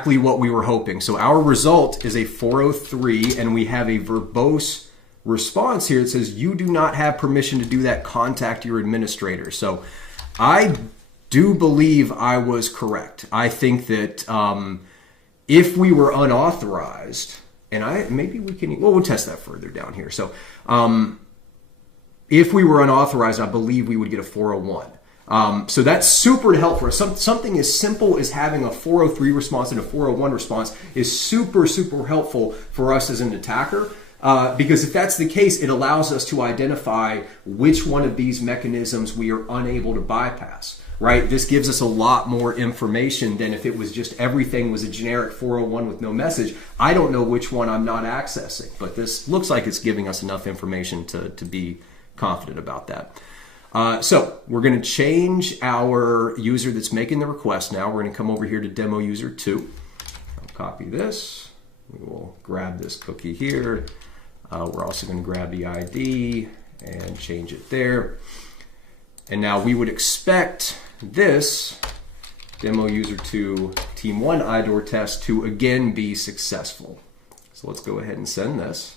exactly what we were hoping. So our result is a 403, and we have a verbose response here. It says, you do not have permission to do that, contact your administrator. So I do believe I was correct. I think that if we were unauthorized, and maybe we can, well, we'll test that further down here. So if we were unauthorized, I believe we would get a 401. So that's super helpful. Something as simple as having a 403 response and a 401 response is super, super helpful for us as an attacker. Because if that's the case, it allows us to identify which one of these mechanisms we are unable to bypass, right? This gives us a lot more information than if it was just everything was a generic 401 with no message. I don't know which one I'm not accessing, but this looks like it's giving us enough information to be confident about that. So we're going to change our user that's making the request now. We're going to come over here to demo user 2. I'll copy this. We will grab this cookie here. We're also going to grab the ID and change it there. And now we would expect this demo user 2 team 1 IDOR test to again be successful. So let's go ahead and send this.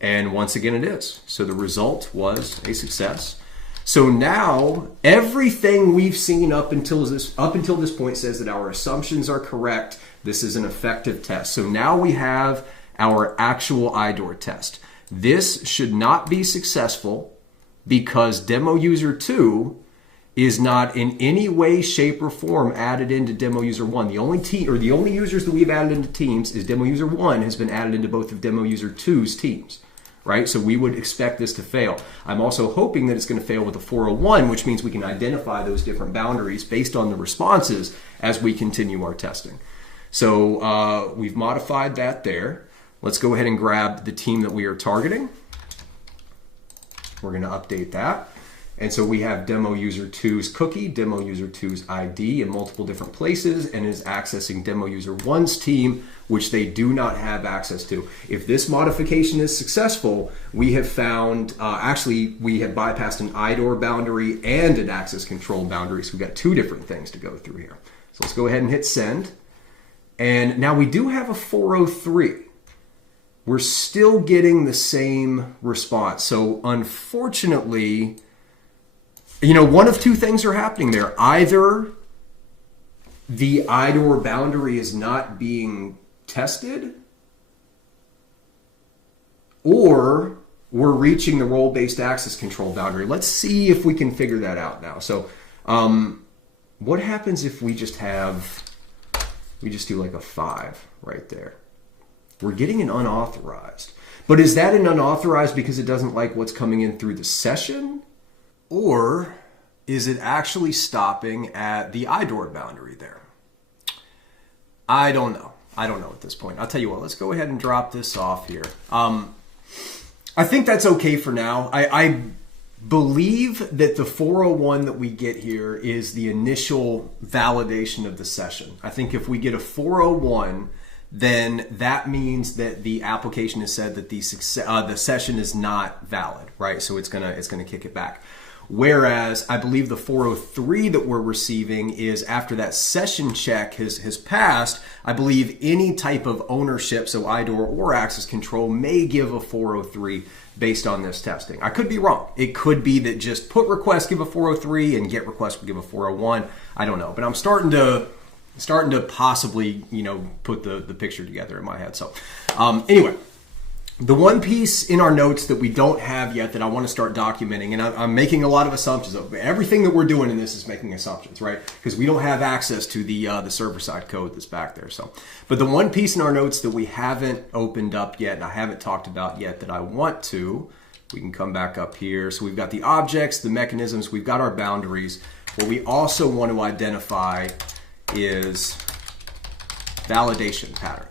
And once again it is. So the result was a success. So now everything we've seen up until this point says that our assumptions are correct. This is an effective test. So now we have our actual IDOR test. This should not be successful because demo user 2 is not in any way, shape, or form added into demo user 1. The only users that we've added into teams is demo user 1 has been added into both of demo user 2's teams. Right? So we would expect this to fail. I'm also hoping that it's going to fail with a 401, which means we can identify those different boundaries based on the responses as we continue our testing. So we've modified that there. Let's go ahead and grab the team that we are targeting. We're going to update that. And so we have demo user 2's cookie, demo user 2's ID in multiple different places, and is accessing demo user 1's team, which they do not have access to. If this modification is successful, we have found, actually, we have bypassed an IDOR boundary and an access control boundary. So we've got two different things to go through here. So let's go ahead and hit send. And now we do have a 403. We're still getting the same response. So unfortunately, you know, one of two things are happening there. Either the IDOR boundary is not being tested, or we're reaching the role-based access control boundary. Let's see if we can figure that out now. So what happens if we just do like a 5 right there? We're getting an unauthorized. But is that an unauthorized because it doesn't like what's coming in through the session? Or is it actually stopping at the IDOR boundary there? I don't know. I don't know at this point. I'll tell you what, let's go ahead and drop this off here. I think that's okay for now. I believe that the 401 that we get here is the initial validation of the session. I think if we get a 401, then that means that the application has said that the session is not valid, right? So it's gonna kick it back. Whereas I believe the 403 that we're receiving is after that session check has passed, I believe any type of ownership, so IDOR or access control, may give a 403 based on this testing. I could be wrong. It could be that just put request give a 403 and get request will give a 401. I don't know, but I'm starting to possibly, you know, put the picture together in my head. So anyway, the one piece in our notes that we don't have yet that I want to start documenting, and I'm making a lot of assumptions. Everything that we're doing in this is making assumptions, right? Because we don't have access to the server-side code that's back there. So, but the one piece in our notes that we haven't opened up yet and I haven't talked about yet that I want to, we can come back up here. So we've got the objects, the mechanisms, we've got our boundaries. What we also want to identify is validation patterns.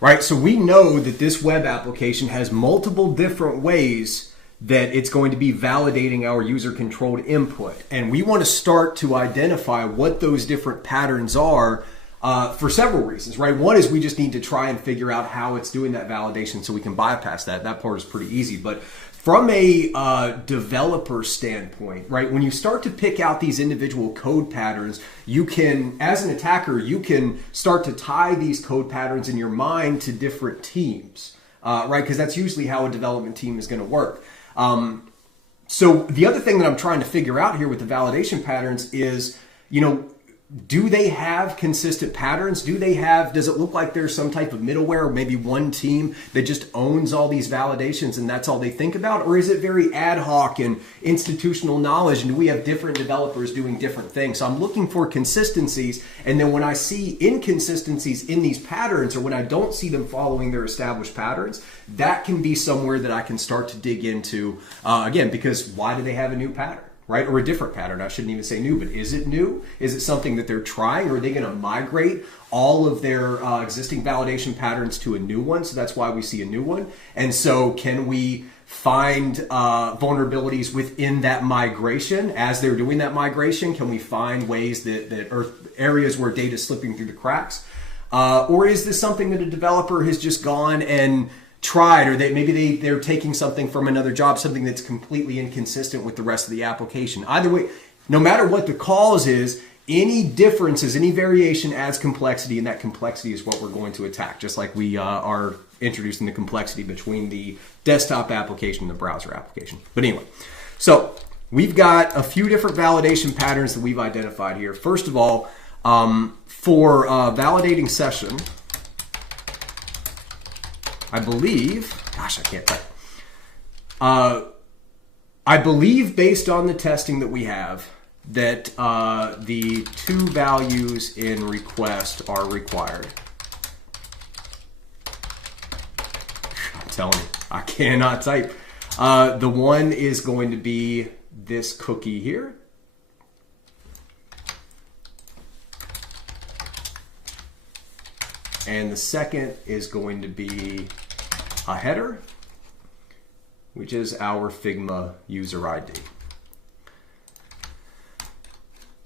Right, so we know that this web application has multiple different ways that it's going to be validating our user-controlled input. And we want to start to identify what those different patterns are for several reasons, right? One is we just need to try and figure out how it's doing that validation so we can bypass that. That part is pretty easy. But from a developer standpoint, right, when you start to pick out these individual code patterns, you can, as an attacker, you can start to tie these code patterns in your mind to different teams, right? Because that's usually how a development team is going to work. So the other thing that I'm trying to figure out here with the validation patterns is, you know, do they have consistent patterns? Does it look like there's some type of middleware, or maybe one team that just owns all these validations and that's all they think about? Or is it very ad hoc and institutional knowledge, and do we have different developers doing different things? So I'm looking for consistencies, and then when I see inconsistencies in these patterns, or when I don't see them following their established patterns, that can be somewhere that I can start to dig into, again, because why do they have a new pattern? Right? Or a different pattern. I shouldn't even say new, but is it new? Is it something that they're trying? Or are they going to migrate all of their existing validation patterns to a new one? So that's why we see a new one. And so can we find vulnerabilities within that migration as they're doing that migration? Can we find ways that are areas where data is slipping through the cracks? Or is this something that a developer has just gone and tried, or they're taking something from another job, something that's completely inconsistent with the rest of the application? Either way, no matter what the cause is, any differences, any variation adds complexity, and that complexity is what we're going to attack, just like we are introducing the complexity between the desktop application and the browser application. But anyway, so we've got a few different validation patterns that we've identified here. First of all, for validating session, I believe, gosh, I can't type. I believe, based on the testing that we have, that the two values in request are required. I'm telling you, I cannot type. The one is going to be this cookie here. And the second is going to be a header, which is our Figma user ID.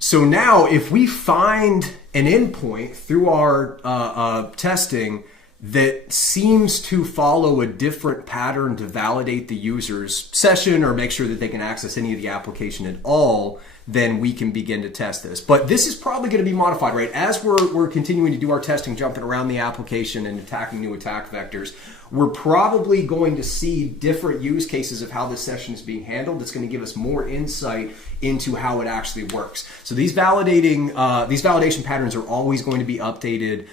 So now if we find an endpoint through our testing that seems to follow a different pattern to validate the user's session or make sure that they can access any of the application at all, then we can begin to test this. But this is probably going to be modified, right? As we're continuing to do our testing, jumping around the application and attacking new attack vectors, we're probably going to see different use cases of how this session is being handled. That's going to give us more insight into how it actually works. So these validation patterns are always going to be updated.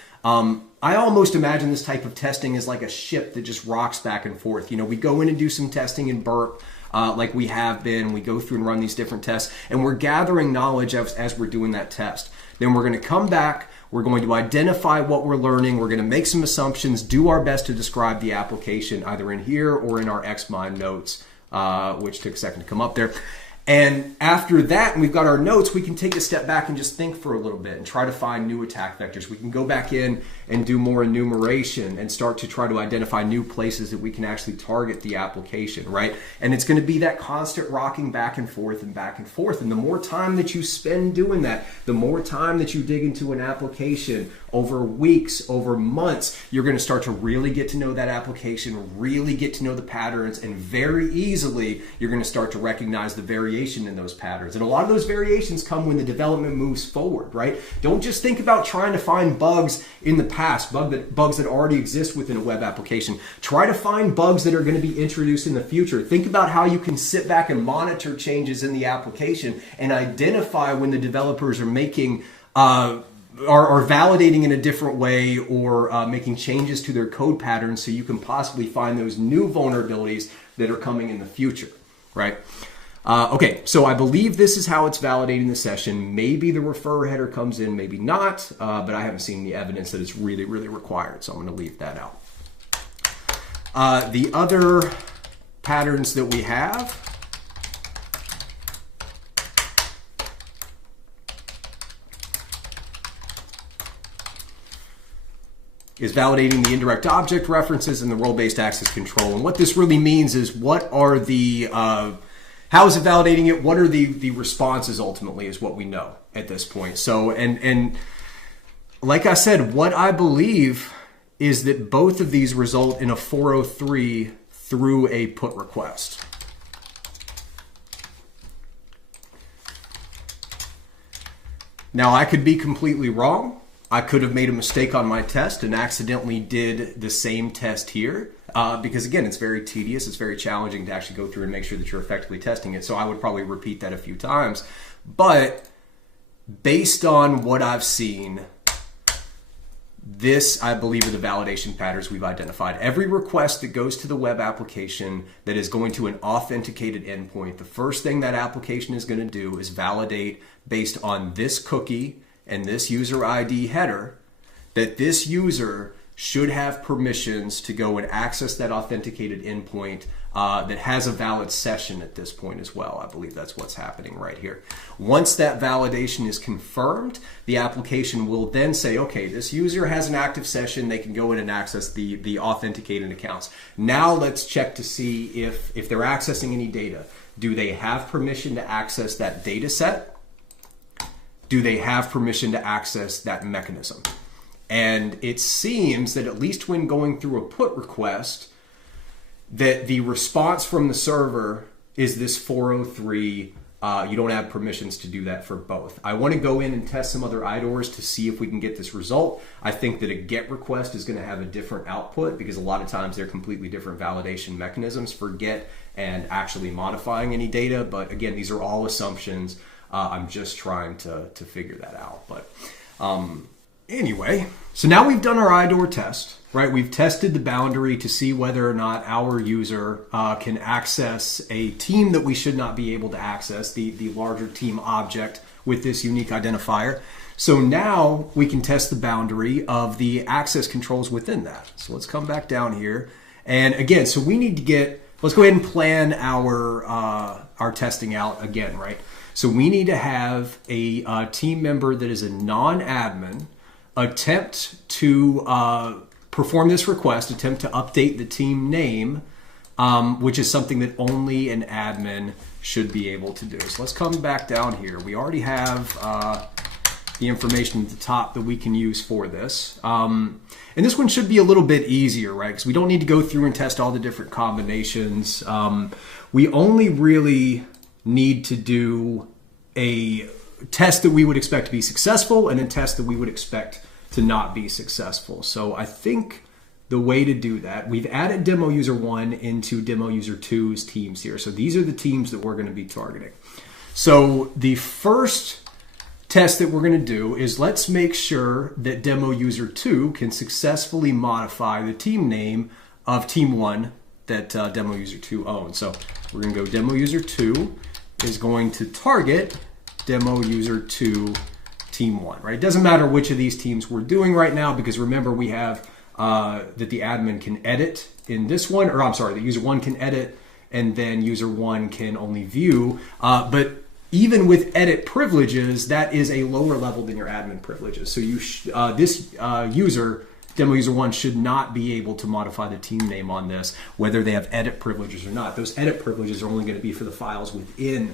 I almost imagine this type of testing is like a ship that just rocks back and forth. You know, we go in and do some testing in Burp, like we have been. We go through and run these different tests, and we're gathering knowledge as we're doing that test. Then we're going to come back, we're going to identify what we're learning, we're going to make some assumptions, do our best to describe the application either in here or in our XMind notes, which took a second to come up there. And after that, and we've got our notes, we can take a step back and just think for a little bit and try to find new attack vectors. We can go back in and do more enumeration and start to try to identify new places that we can actually target the application, right? And it's going to be that constant rocking back and forth and back and forth. And the more time that you spend doing that, the more time that you dig into an application over weeks, over months, you're going to start to really get to know that application, really get to know the patterns, and very easily you're going to start to recognize the variation in those patterns. And a lot of those variations come when the development moves forward, right? Don't just think about trying to find bugs in the past, bugs that already exist within a web application. Try to find bugs that are going to be introduced in the future. Think about how you can sit back and monitor changes in the application and identify when the developers are making are validating in a different way or making changes to their code patterns, so you can possibly find those new vulnerabilities that are coming in the future, right? Okay, so I believe this is how it's validating the session. Maybe the refer header comes in, maybe not, but I haven't seen the evidence that it's really, really required, so I'm going to leave that out. The other patterns that we have is validating the indirect object references and the role-based access control. And what this really means is what are the how is it validating it? What are the responses ultimately is what we know at this point. So, and like I said, what I believe is that both of these result in a 403 through a put request. Now, I could be completely wrong. I could have made a mistake on my test and accidentally did the same test here because, again, it's very tedious. It's very challenging to actually go through and make sure that you're effectively testing it. So I would probably repeat that a few times. But based on what I've seen, this, I believe, are the validation patterns we've identified. Every request that goes to the web application that is going to an authenticated endpoint, the first thing that application is going to do is validate based on this cookie and this user ID header that this user should have permissions to go and access that authenticated endpoint that has a valid session at this point as well. I believe that's what's happening right here. Once that validation is confirmed, the application will then say, okay, this user has an active session. They can go in and access the authenticated accounts. Now let's check to see if they're accessing any data. Do they have permission to access that data set? Do they have permission to access that mechanism? And it seems that at least when going through a put request, that the response from the server is this 403, you don't have permissions to do that for both. I want to go in and test some other IDORs to see if we can get this result. I think that a GET request is going to have a different output because a lot of times they're completely different validation mechanisms for GET and actually modifying any data. But again, these are all assumptions. I'm just trying to figure that out. But anyway, so now we've done our IDOR test. Right, we've tested the boundary to see whether or not our user can access a team that we should not be able to access, the larger team object with this unique identifier. So now we can test the boundary of the access controls within that. So let's come back down here. And again, so we need to let's go ahead and plan our testing out again, right? So we need to have a team member that is a non-admin attempt to perform this request, attempt to update the team name, which is something that only an admin should be able to do. So let's come back down here. We already have the information at the top that we can use for this. And this one should be a little bit easier, right? Because we don't need to go through and test all the different combinations. We only really need to do a test that we would expect to be successful and a test that we would expect to not be successful. So I think the way to do that, we've added demo user 1 into demo user 2's teams here. So these are the teams that we're going to be targeting. So the first test that we're going to do is let's make sure that demo user 2 can successfully modify the team name of team 1 that demo user 2 owns. So we're going to go demo user 2 is going to target demo user 2 team 1, right? It doesn't matter which of these teams we're doing right now because remember we have that the admin can edit in this one, or I'm sorry, the user 1 can edit and then user 1 can only view. But even with edit privileges, that is a lower level than your admin privileges. So this user, demo user 1, should not be able to modify the team name on this, whether they have edit privileges or not. Those edit privileges are only going to be for the files within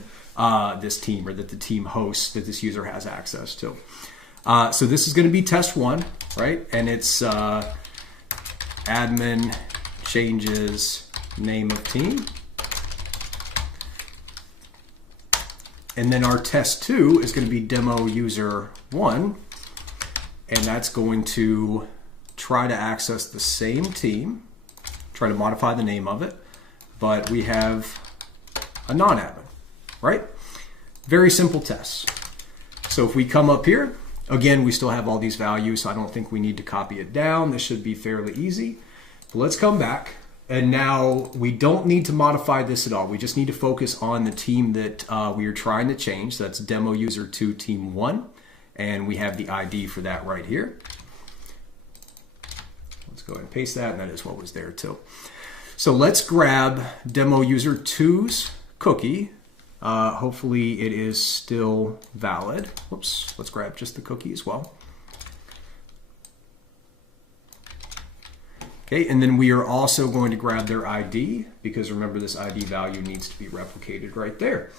this team or that the team hosts that this user has access to. So this is going to be test 1, right? And it's admin changes name of team. And then our test 2 is going to be demo user 1. And that's going to try to access the same team, try to modify the name of it, but we have a non-admin. Right? Very simple tests. So if we come up here, again, we still have all these values, so I don't think we need to copy it down. This should be fairly easy. But let's come back. And now we don't need to modify this at all. We just need to focus on the team that we are trying to change. So that's demo user 2 team 1. And we have the ID for that right here. Let's go ahead and paste that, and that is what was there too. So let's grab demo user 2's cookie. Hopefully it is still valid. Whoops, let's grab just the cookie as well. Okay, and then we are also going to grab their ID because remember this ID value needs to be replicated right there.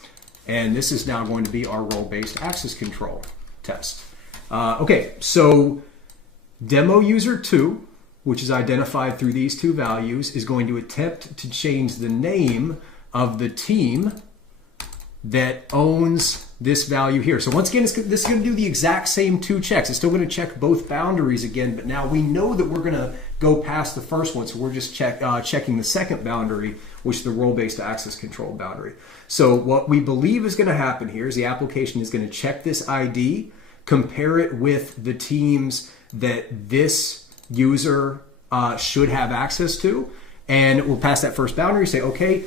And this is now going to be our role-based access control test. Okay, so demo user 2, which is identified through these 2 values, is going to attempt to change the name of the team that owns this value here. So once again, this is going to do the exact same 2 checks. It's still going to check both boundaries again, but now we know that we're going to go past the first one, so we're just checking the second boundary, which is the role-based access control boundary. So what we believe is going to happen here is the application is going to check this ID, compare it with the teams that this user should have access to, and we'll pass that first boundary, say, okay,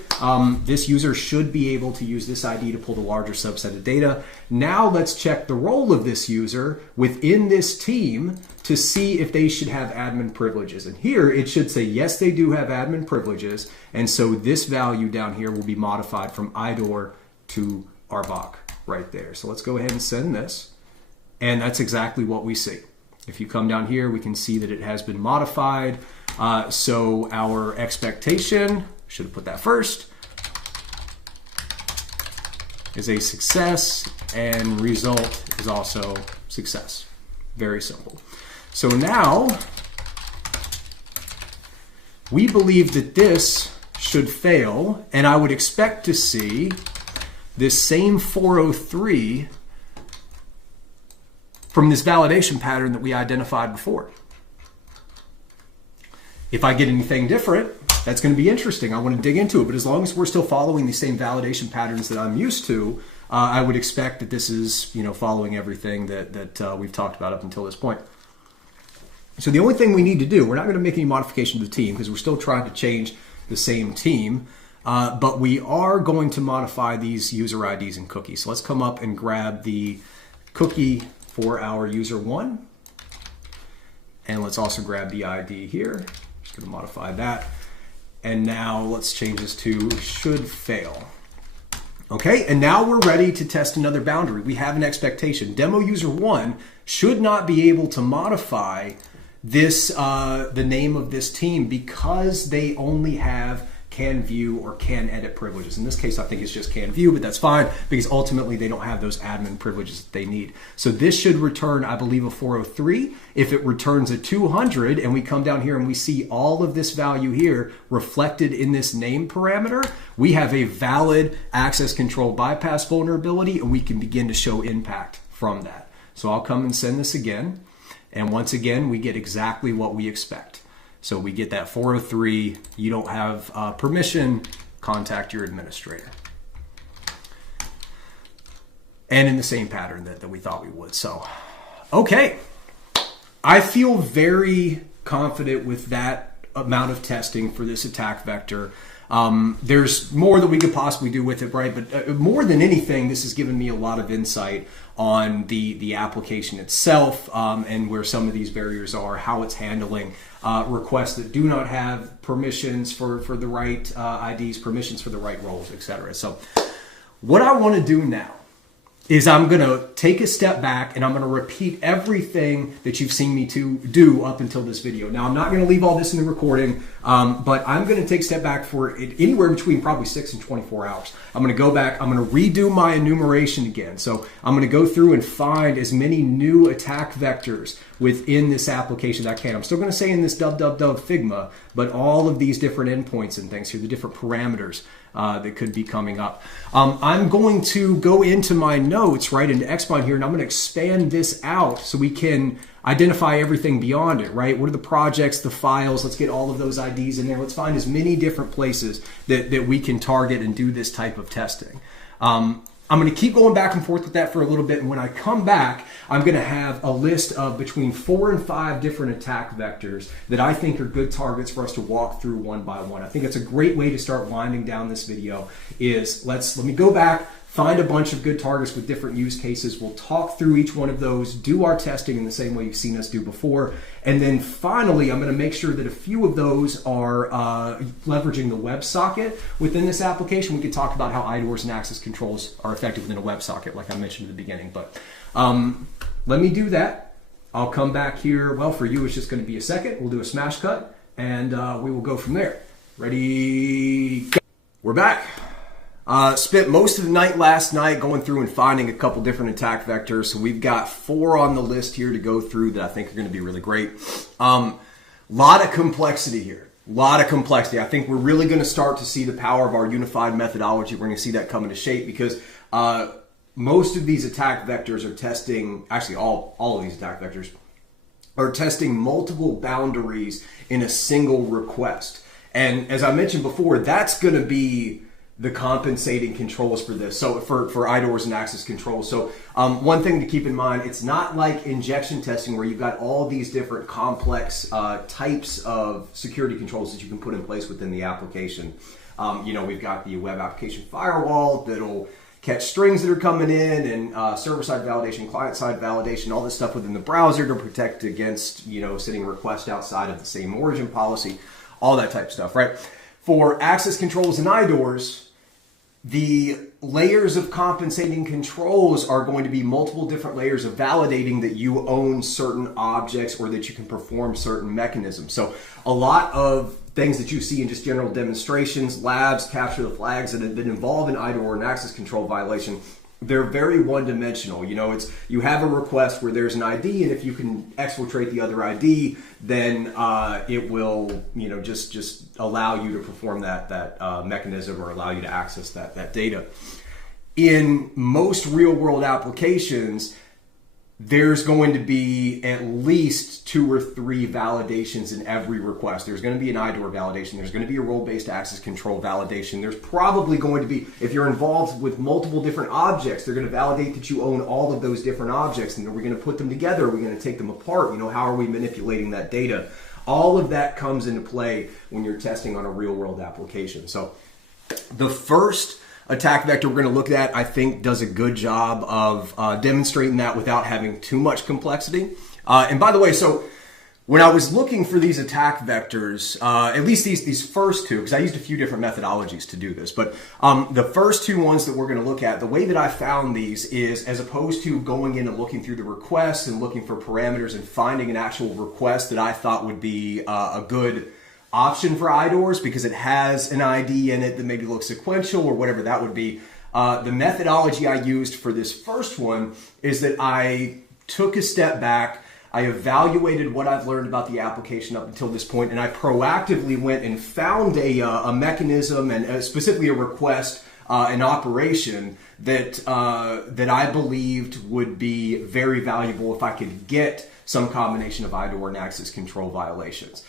this user should be able to use this ID to pull the larger subset of data. Now let's check the role of this user within this team to see if they should have admin privileges. And here it should say, yes, they do have admin privileges. And so this value down here will be modified from IDOR to our BAC right there. So let's go ahead and send this. And that's exactly what we see. If you come down here, we can see that it has been modified. So our expectation, should have put that first, is a success, and result is also success. Very simple. So now we believe that this should fail, and I would expect to see this same 403 from this validation pattern that we identified before. If I get anything different, that's going to be interesting. I want to dig into it, but as long as we're still following the same validation patterns that I'm used to, I would expect that this is, following everything that we've talked about up until this point. So the only thing we need to do, we're not going to make any modification to the team because we're still trying to change the same team, but we are going to modify these user IDs and cookies. So let's come up and grab the cookie for our user 1, and let's also grab the ID here. Just going to modify that. And now let's change this to should fail. Okay, and now we're ready to test another boundary. We have an expectation. Demo user 1 should not be able to modify this, the name of this team, because they only have can view or can edit privileges. In this case, I think it's just can view, but that's fine because ultimately they don't have those admin privileges that they need. So this should return, I believe, a 403. If it returns a 200 and we come down here and we see all of this value here reflected in this name parameter, we have a valid access control bypass vulnerability, and we can begin to show impact from that. So I'll come and send this again. And once again, we get exactly what we expect. So we get that 403, you don't have permission, contact your administrator. And in the same pattern that we thought we would. So, okay. I feel very confident with that amount of testing for this attack vector. There's more that we could possibly do with it, right? But more than anything, this has given me a lot of insight on the application itself, and where some of these barriers are, how it's handling requests that do not have permissions for the right IDs, permissions for the right roles, etc. So what I want to do now is I'm going to take a step back and I'm going to repeat everything that you've seen me do up until this video. Now, I'm not going to leave all this in the recording, but I'm going to take a step back for anywhere between probably 6 and 24 hours. I'm going to go back, I'm going to redo my enumeration again. So I'm going to go through and find as many new attack vectors within this application that I can. I'm still going to say in this Figma, but all of these different endpoints and things here, the different parameters that could be coming up. I'm going to go into my notes, right, into Xbind here, and I'm going to expand this out so we can identify everything beyond it, right? What are the projects, the files? Let's get all of those IDs in there. Let's find as many different places that we can target and do this type of testing. I'm going to keep going back and forth with that for a little bit, and when I come back, I'm going to have a list of between 4 and 5 different attack vectors that I think are good targets for us to walk through one by one. I think it's a great way to start winding down this video is let me go back, find a bunch of good targets with different use cases. We'll talk through each one of those, do our testing in the same way you've seen us do before. And then finally, I'm going to make sure that a few of those are leveraging the WebSocket within this application. We could talk about how IDORs and access controls are effective within a WebSocket, like I mentioned at the beginning. But let me do that. I'll come back here. Well, for you, it's just going to be a second. We'll do a smash cut, and we will go from there. Ready, go. We're back. Spent most of the night last night going through and finding a couple different attack vectors. So we've got 4 on the list here to go through that I think are going to be really great. Lot of complexity here. Lot of complexity. I think we're really going to start to see the power of our unified methodology. We're going to see that come into shape because most of these attack vectors are testing, actually all of these attack vectors are testing multiple boundaries in a single request. And as I mentioned before, that's going to be the compensating controls for this. So for IDORs and access control. So one thing to keep in mind, it's not like injection testing where you've got all these different complex types of security controls that you can put in place within the application. We've got the web application firewall that'll catch strings that are coming in, and server-side validation, client-side validation, all this stuff within the browser to protect against, sending requests outside of the same origin policy, all that type of stuff, right? For access controls and IDORs, the layers of compensating controls are going to be multiple different layers of validating that you own certain objects or that you can perform certain mechanisms. So a lot of things that you see in just general demonstrations, labs, capture the flags that have been involved in IDOR or an access control violation, they're very one-dimensional. You have a request where there's an ID, and if you can exfiltrate the other ID, then it will, just allow you to perform that mechanism or allow you to access that data. In most real-world applications, there's going to be at least 2 or 3 validations in every request. There's going to be an IDOR validation. There's going to be a role-based access control validation. There's probably going to be, if you're involved with multiple different objects, they're going to validate that you own all of those different objects, and we're going to put them together. We're going to take them apart. How are we manipulating that data? All of that comes into play when you're testing on a real-world application. So the first attack vector we're going to look at, I think, does a good job of demonstrating that without having too much complexity. And by the way, so when I was looking for these attack vectors, at least these first two, because I used a few different methodologies to do this, but the first 2 ones that we're going to look at, the way that I found these is, as opposed to going in and looking through the requests and looking for parameters and finding an actual request that I thought would be a good option for IDORs because it has an ID in it that maybe looks sequential or whatever that would be. The methodology I used for this first one is that I took a step back, I evaluated what I've learned about the application up until this point, and I proactively went and found a mechanism and specifically a request, an operation that I believed would be very valuable if I could get some combination of IDOR and access control violations.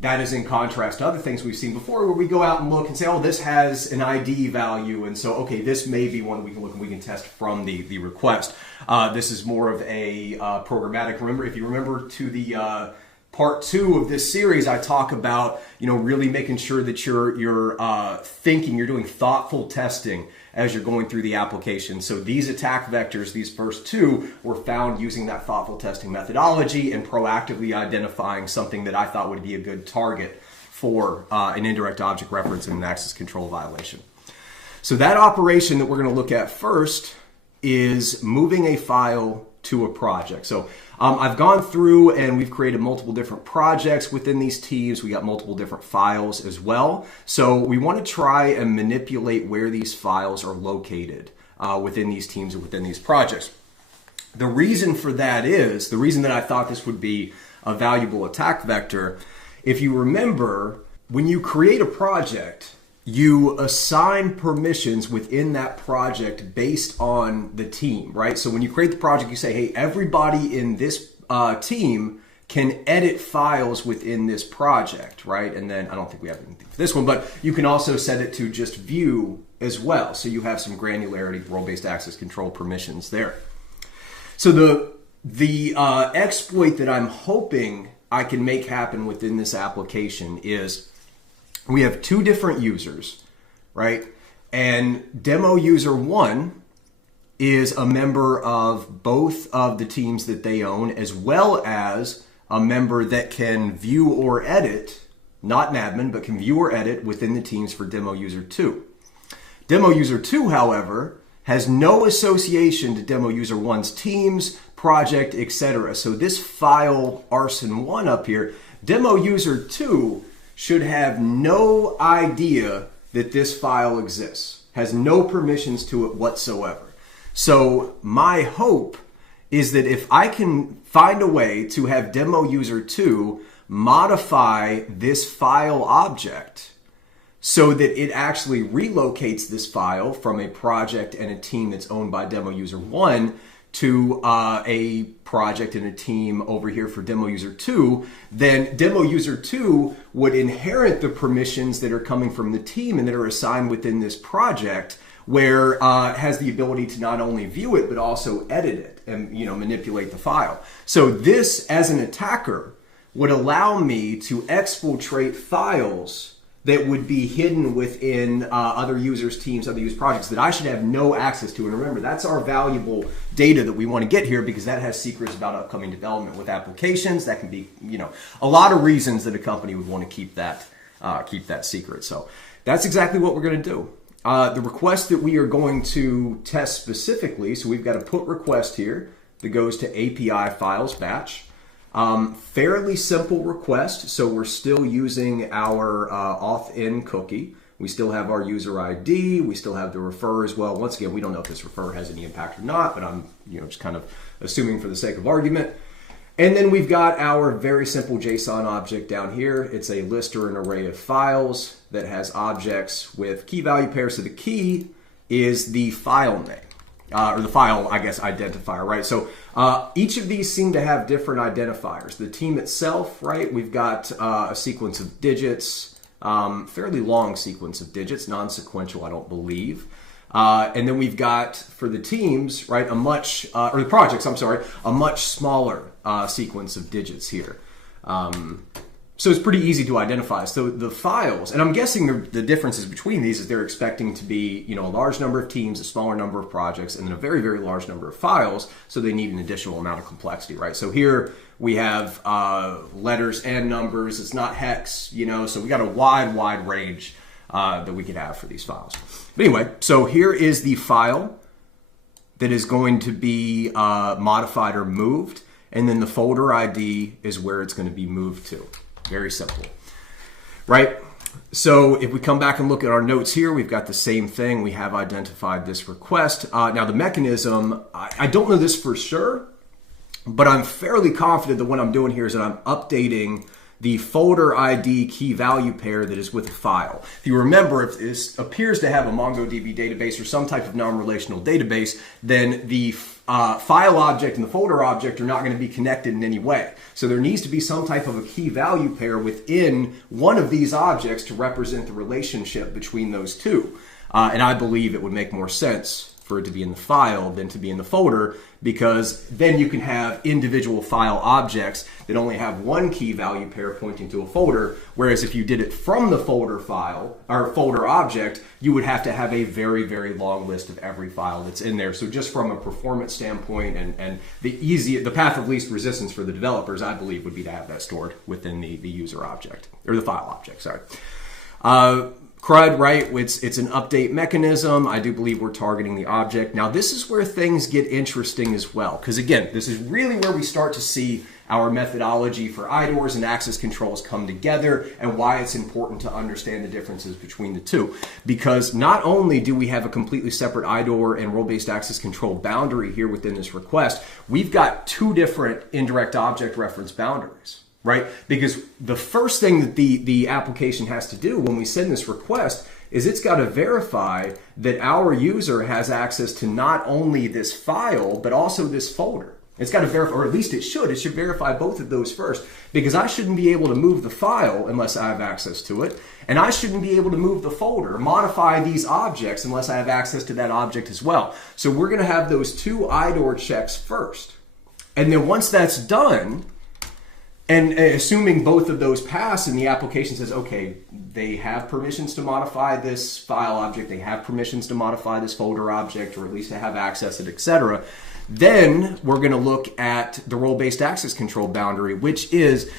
That is in contrast to other things we've seen before where we go out and look and say, oh, this has an ID value, and so, okay, this may be one we can look and we can test from the request. This is more of a programmatic. Remember, if you remember to the part 2 of this series, I talk about, really making sure that you're thinking, you're doing thoughtful testing as you're going through the application. So these attack vectors, these first 2, were found using that thoughtful testing methodology and proactively identifying something that I thought would be a good target for an indirect object reference and an access control violation. So that operation that we're going to look at first is moving a file to a project. So I've gone through and we've created multiple different projects within these teams. We got multiple different files as well. So we want to try and manipulate where these files are located within these teams and within these projects. The reason for that is, the reason that I thought this would be a valuable attack vector, if you remember, when you create a project, you assign permissions within that project based on the team, right? So when you create the project, you say, hey, everybody in this team can edit files within this project, right? And then I don't think we have anything for this one, but you can also set it to just view as well. So you have some granularity, role-based access control permissions there. So the exploit that I'm hoping I can make happen within this application is we have 2 different users, right? And demo user 1 is a member of both of the teams that they own, as well as a member that can view or edit, not an admin, but can view or edit within the teams for demo user 2. Demo user 2, however, has no association to demo user 1's teams, project, etc. So this file arson1 up here, demo user 2 should have no idea that this file exists, has no permissions to it whatsoever. So my hope is that if I can find a way to have demo user 2 modify this file object so that it actually relocates this file from a project and a team that's owned by demo user 1 to a project and a team over here for demo user 2, then demo user 2 would inherit the permissions that are coming from the team and that are assigned within this project, where it has the ability to not only view it but also edit it and manipulate the file. So this, as an attacker, would allow me to exfiltrate files that would be hidden within other users' teams, other users' projects that I should have no access to. And remember, that's our valuable data that we want to get here, because that has secrets about upcoming development with applications. That can be, a lot of reasons that a company would want to keep that secret. So that's exactly what we're going to do. The request that we are going to test specifically, so we've got a put request here that goes to API files batch. Fairly simple request, so we're still using our auth-in cookie. We still have our user ID. We still have the refer as well. Once again, we don't know if this refer has any impact or not, but I'm just kind of assuming for the sake of argument. And then we've got our very simple JSON object down here. It's a list or an array of files that has objects with key value pairs. So the key is the file name. Or the file, I guess, identifier, right? So each of these seem to have different identifiers. The team itself, right? We've got a sequence of digits, fairly long sequence of digits, non-sequential, I don't believe. And then we've got, for the teams, right, or the projects, I'm sorry, a much smaller sequence of digits here. So it's pretty easy to identify. So the files, and I'm guessing the differences between these is they're expecting to be, a large number of teams, a smaller number of projects, and then a very, very large number of files. So they need an additional amount of complexity, right? So here we have letters and numbers. It's not hex, so we got a wide range that we could have for these files. But anyway, so here is the file that is going to be modified or moved, and then the folder ID is where it's going to be moved to. Very simple, right? So if we come back and look at our notes here, we've got the same thing. We have identified this request. Now the mechanism, I don't know this for sure, but I'm fairly confident that what I'm doing here is that I'm updating the folder ID key value pair that is with the file. If you remember, if this appears to have a MongoDB database or some type of non-relational database, then the file object and the folder object are not going to be connected in any way. So there needs to be some type of a key value pair within one of these objects to represent the relationship between those two. And I believe it would make more sense for it to be in the file than to be in the folder, because then you can have individual file objects that only have one key value pair pointing to a folder, whereas if you did it from the folder file or folder object, you would have to have a very, very long list of every file that's in there. So just from a performance standpoint and the path of least resistance for the developers, I believe, would be to have that stored within the user object, or the file object, sorry. CRUD, right, it's an update mechanism. I do believe we're targeting the object. Now this is where things get interesting as well, because again, this is really where we start to see our methodology for IDORs and access controls come together, and why it's important to understand the differences between the two. Because not only do we have a completely separate IDOR and role-based access control boundary here within this request, we've got two different indirect object reference boundaries. Right? Because the first thing that the application has to do when we send this request is it's got to verify that our user has access to not only this file, but also this folder. It's got to verify, or at least it should verify both of those first, because I shouldn't be able to move the file unless I have access to it, and I shouldn't be able to move the folder, modify these objects unless I have access to that object as well. So we're going to have those two IDOR checks first. And then once that's done, and assuming both of those pass and the application says, okay, they have permissions to modify this file object, they have permissions to modify this folder object, or at least to have access to it, etc., then we're going to look at the role-based access control boundary, which is,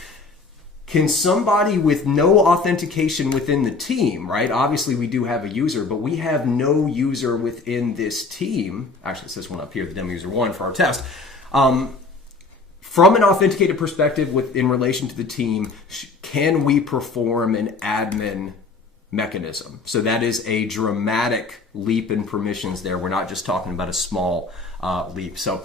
can somebody with no authentication within the team, right? Obviously we do have a user, but we have no user within this team. Actually, it's this one up here, the demo user 1 for our test. From an authenticated perspective in relation to the team, can we perform an admin mechanism? So that is a dramatic leap in permissions there. We're not just talking about a small leap. So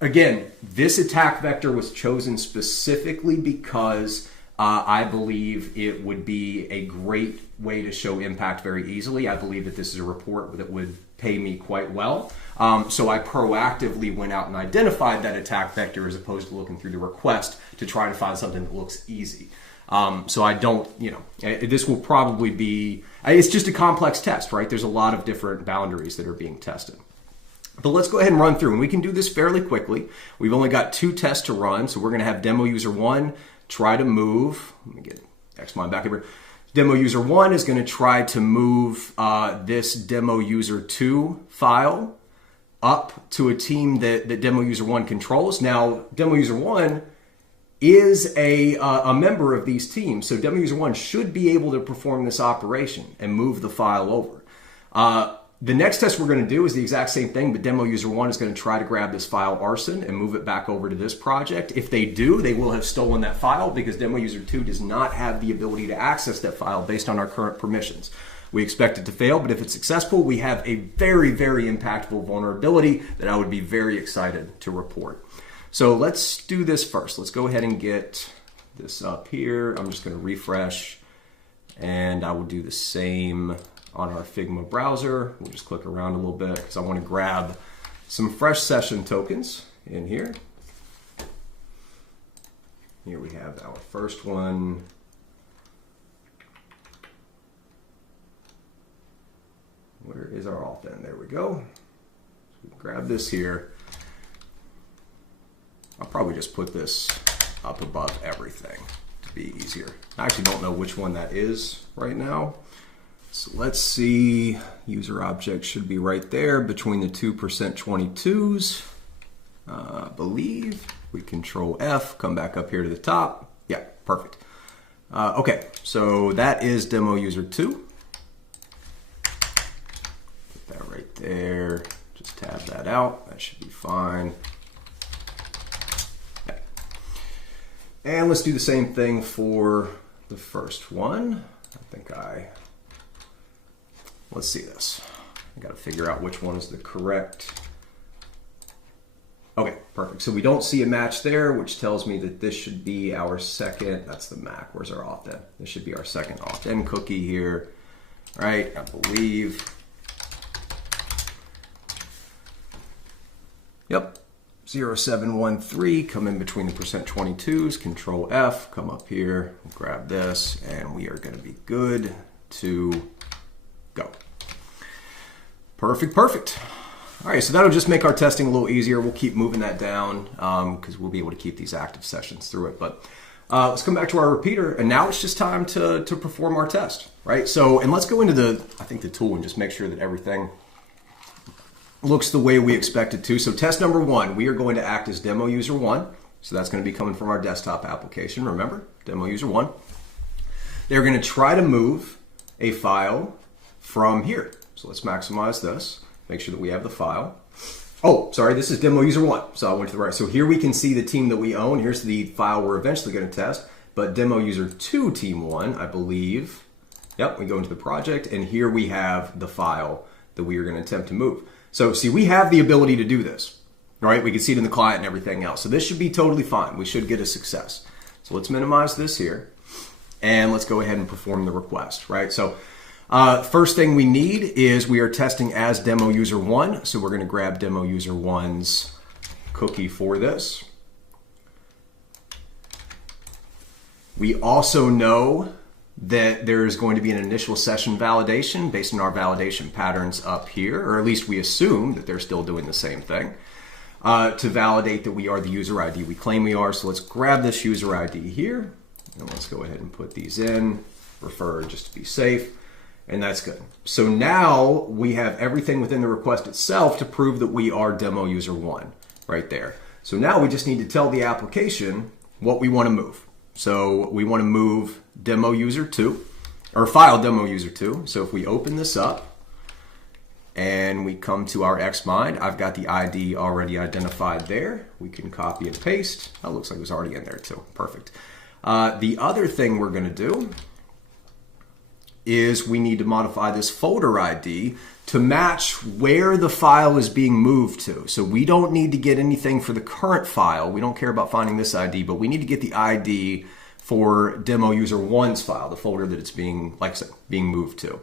again, this attack vector was chosen specifically because I believe it would be a great way to show impact very easily. I believe that this is a report that would pay me quite well. So I proactively went out and identified that attack vector as opposed to looking through the request to try to find something that looks easy. So I don't, this will probably be, it's just a complex test, right? There's a lot of different boundaries that are being tested. But let's go ahead and run through, and we can do this fairly quickly. We've only got 2 tests to run, so we're going to have demo user 1 try to move. Let me get Xmind back over. Demo user 1 is going to try to move this demo user 2 file up to a team that demo user 1 controls. Now, demo user 1 is a member of these teams, so demo user 1 should be able to perform this operation and move the file over. The next test we're going to do is the exact same thing, but demo user 1 is going to try to grab this file arson and move it back over to this project. If they do, they will have stolen that file because demo user 2 does not have the ability to access that file based on our current permissions. We expect it to fail, but if it's successful, we have a very, very impactful vulnerability that I would be very excited to report. So let's do this first. Let's go ahead and get this up here. I'm just going to refresh, and I will do the same on our Figma browser. We'll just click around a little bit because I want to grab some fresh session tokens in here. Here we have our first one. Where is our auth then? There we go. So we grab this here. I'll probably just put this up above everything to be easier. I actually don't know which one that is right now. So let's see, user object should be right there between the 2%22s, I believe. We control F, come back up here to the top. Yeah, perfect. Okay, so that is demo user 2. Put that right there, just tab that out, that should be fine. Okay. And let's do the same thing for the first one. Let's see this. I got to figure out which one is the correct. Okay, perfect. So we don't see a match there, which tells me that this should be our second. That's the MAC. Where's our auth-in? This should be our second auth-in cookie here, right? I believe. Yep. 0713, come in between the %22s, control F, come up here, grab this, and we are going to be good to go. Perfect, perfect. All right, so that'll just make our testing a little easier. We'll keep moving that down because we'll be able to keep these active sessions through it. But let's come back to our repeater, and now it's just time to perform our test, right? So, and let's go into the tool and just make sure that everything looks the way we expect it to. So test number 1, we are going to act as demo user 1. So that's going to be coming from our desktop application. Remember, demo user 1. They're going to try to move a file from here. So let's maximize this, make sure that we have the file. Oh, sorry, this is demo user 1. So I went to the right. So here we can see the team that we own. Here's the file we're eventually going to test. But demo user 2 team 1, I believe. Yep, we go into the project, and here we have the file that we are going to attempt to move. So see, we have the ability to do this, right? We can see it in the client and everything else. So this should be totally fine. We should get a success. So let's minimize this here, and let's go ahead and perform the request, right? So first thing we need is we are testing as demo user 1. So we're going to grab demo user 1's cookie for this. We also know that there is going to be an initial session validation based on our validation patterns up here, or at least we assume that they're still doing the same thing, to validate that we are the user ID we claim we are. So let's grab this user ID here, and let's go ahead and put these in, refer just to be safe, and that's good. So now we have everything within the request itself to prove that we are demo user 1 right there. So now we just need to tell the application what we want to move. So we want to move demo user 2, or file demo user 2. So if we open this up and we come to our Xmind, I've got the ID already identified there. We can copy and paste. That looks like it was already in there too. Perfect. The other thing we're going to do is we need to modify this folder ID to match where the file is being moved to. So we don't need to get anything for the current file. We don't care about finding this ID, but we need to get the ID for demo user 1's file, the folder that it's being, like I said, being moved to.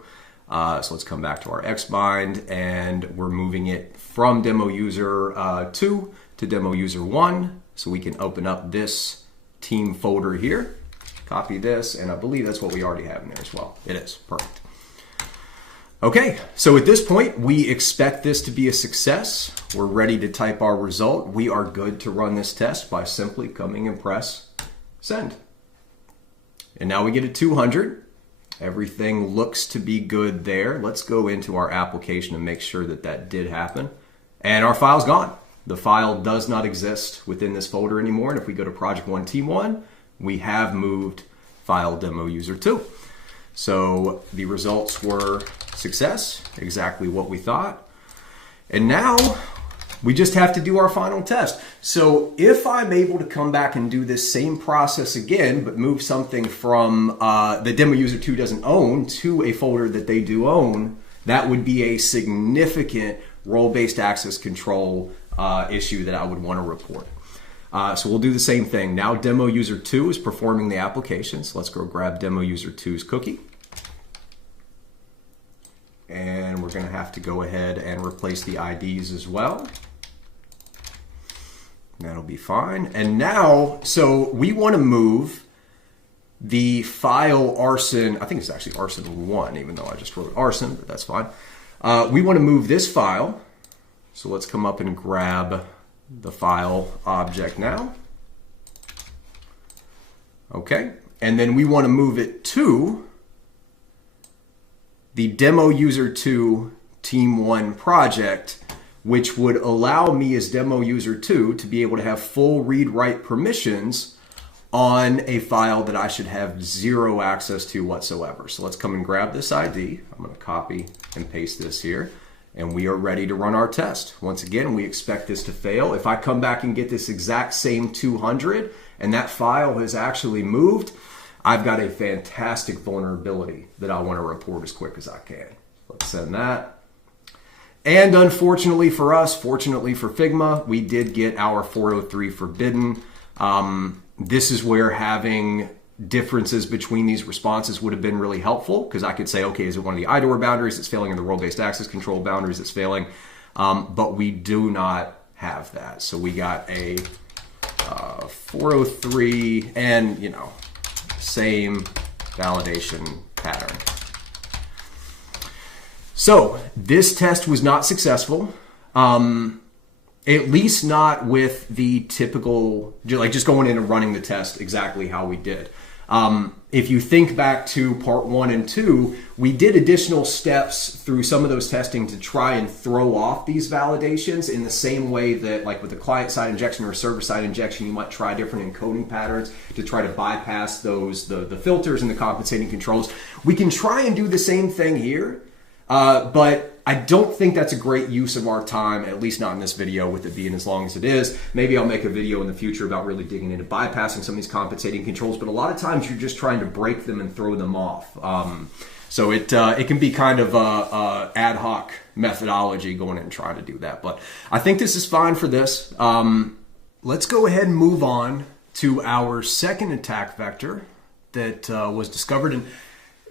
So let's come back to our Xbind, and we're moving it from demo user 2 to demo user 1. So we can open up this team folder here, copy this, and I believe that's what we already have in there as well. It is, perfect. Okay, so at this point, we expect this to be a success. We're ready to type our result. We are good to run this test by simply coming and press send. And now we get a 200. Everything looks to be good there. Let's go into our application and make sure that that did happen. And our file's gone. The file does not exist within this folder anymore. And if we go to Project 1 Team 1, we have moved file demo user 2. So the results were success, exactly what we thought. And now we just have to do our final test. So if I'm able to come back and do this same process again, but move something from the demo user 2 doesn't own to a folder that they do own, that would be a significant role-based access control issue that I would want to report. So we'll do the same thing. Now demo user 2 is performing the application. So let's go grab demo user 2's cookie. And we're going to have to go ahead and replace the IDs as well. That'll be fine. And now, so we want to move the file arson, I think it's actually arson1, even though I just wrote arson, but that's fine. We want to move this file. So let's come up and grab the file object now. Okay, and then we want to move it to the demo user 2 team 1 project, which would allow me as demo user 2 to be able to have full read-write permissions on a file that I should have zero access to whatsoever. So let's come and grab this ID. I'm going to copy and paste this here. And we are ready to run our test. Once again, we expect this to fail. If I come back and get this exact same 200 and that file has actually moved, I've got a fantastic vulnerability that I want to report as quick as I can. Let's send that. And unfortunately for us, fortunately for Figma, we did get our 403 forbidden. This is where having differences between these responses would have been really helpful, because I could say, okay, is it one of the IDOR boundaries that's failing, or the role-based access control boundaries that's failing? But we do not have that. So we got a 403 and, you know, same validation pattern. So this test was not successful. At least not with the typical, like just going in and running the test exactly how we did. If you think back to part 1 and 2, we did additional steps through some of those testing to try and throw off these validations in the same way that, like with the client-side injection or server-side injection, you might try different encoding patterns to try to bypass those, the filters and the compensating controls. We can try and do the same thing here, but I don't think that's a great use of our time, at least not in this video, with it being as long as it is. Maybe I'll make a video in the future about really digging into bypassing some of these compensating controls, but a lot of times you're just trying to break them and throw them off. So it can be kind of a ad hoc methodology going in and trying to do that. But I think this is fine for this. Let's go ahead and move on to our second attack vector that was discovered. And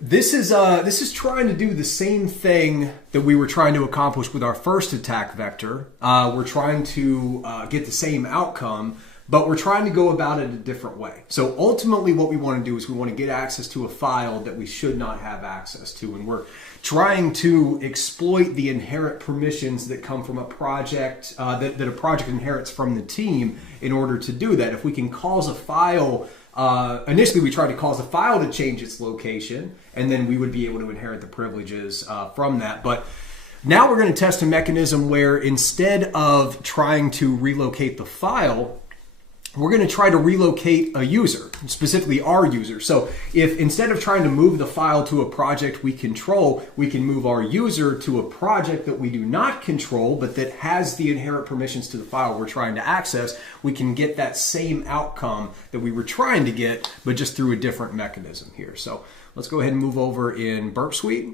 this is trying to do the same thing that we were trying to accomplish with our first attack vector. We're trying to get the same outcome, but we're trying to go about it a different way. So ultimately what we want to do is we want to get access to a file that we should not have access to, and we're trying to exploit the inherent permissions that come from a project, that a project inherits from the team in order to do that. If we can cause a file, initially we tried to cause a file to change its location, and then we would be able to inherit the privileges from that. But now we're going to test a mechanism where instead of trying to relocate the file, we're going to try to relocate a user, specifically our user. So if instead of trying to move the file to a project we control, we can move our user to a project that we do not control, but that has the inherent permissions to the file we're trying to access, we can get that same outcome that we were trying to get, but just through a different mechanism here. So let's go ahead and move over in Burp Suite.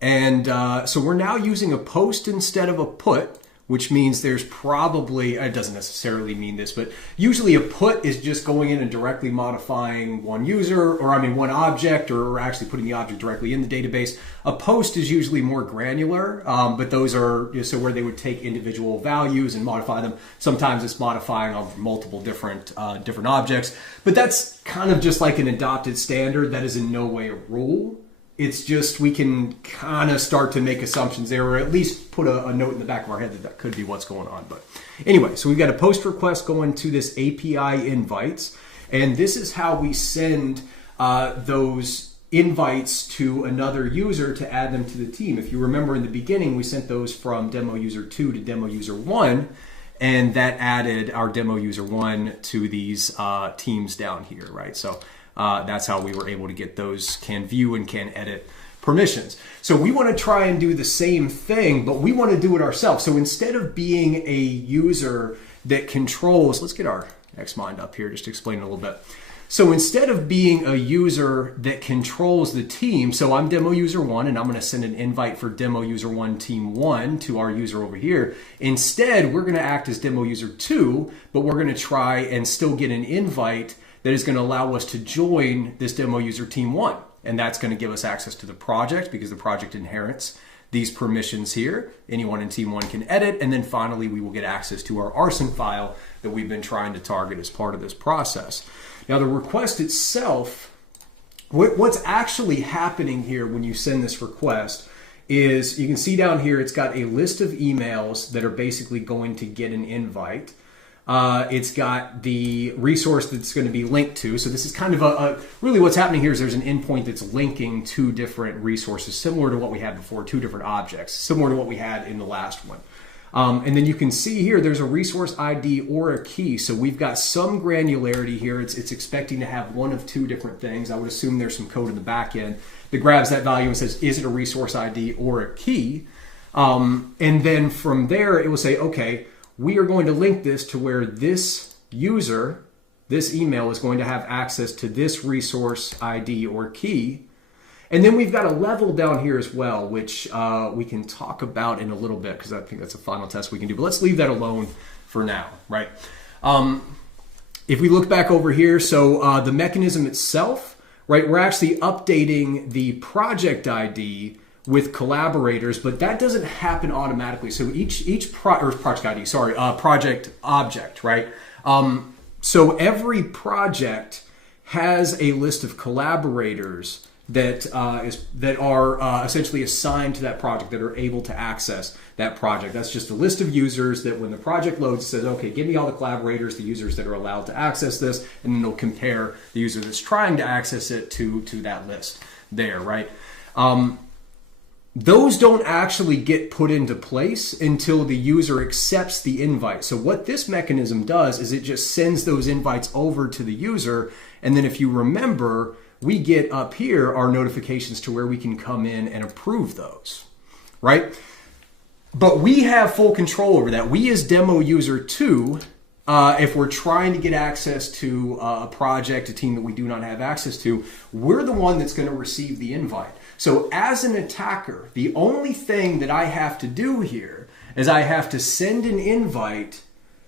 And so we're now using a post instead of a put, which means there's probably, it doesn't necessarily mean this, but usually a put is just going in and directly modifying one user, or I mean one object, or actually putting the object directly in the database. A post is usually more granular, but those are, so where they would take individual values and modify them. Sometimes it's modifying on multiple different objects, but that's kind of just like an adopted standard. That is in no way a rule. It's just we can kind of start to make assumptions there, or at least put a note in the back of our head that could be what's going on. But anyway, so we've got a post request going to this API invites, and this is how we send those invites to another user to add them to the team. If you remember in the beginning, we sent those from demo user 2 to demo user 1, and that added our demo user 1 to these teams down here, right? So that's how we were able to get those can view and can edit permissions. So we want to try and do the same thing, but we want to do it ourselves. So instead of being a user that controls, let's get our Xmind up here just to explain it a little bit. So instead of being a user that controls the team, so I'm demo user 1 and I'm going to send an invite for demo user 1 team 1 to our user over here. Instead, we're going to act as demo user 2, but we're going to try and still get an invite that is going to allow us to join this demo user team 1. And that's going to give us access to the project because the project inherits these permissions here. Anyone in team 1 can edit. And then finally, we will get access to our arson file that we've been trying to target as part of this process. Now, the request itself, what's actually happening here when you send this request is you can see down here, it's got a list of emails that are basically going to get an invite. It's got the resource that's going to be linked to. So this is kind of really what's happening here is there's an endpoint that's linking two different resources, similar to what we had before, two different objects, similar to what we had in the last one. And then you can see here, there's a resource ID or a key. So we've got some granularity here. It's expecting to have one of two different things. I would assume there's some code in the back end that grabs that value and says, is it a resource ID or a key? And then from there, it will say, okay, we are going to link this to where this user, this email is going to have access to this resource ID or key. And then we've got a level down here as well, which we can talk about in a little bit because I think that's a final test we can do. But let's leave that alone for now, right? If we look back over here, so the mechanism itself, right, we're actually updating the project ID with collaborators, but that doesn't happen automatically. So project object, right? So every project has a list of collaborators that are essentially assigned to that project, that are able to access that project. That's just a list of users that when the project loads, it says, okay, give me all the collaborators, the users that are allowed to access this, and then it'll compare the user that's trying to access it to that list there, right? Those don't actually get put into place until the user accepts the invite. So what this mechanism does is it just sends those invites over to the user. And then if you remember, we get up here our notifications to where we can come in and approve those, right? But we have full control over that. We as demo user 2, if we're trying to get access to a project, a team that we do not have access to, we're the one that's going to receive the invite. So as an attacker, the only thing that I have to do here is I have to send an invite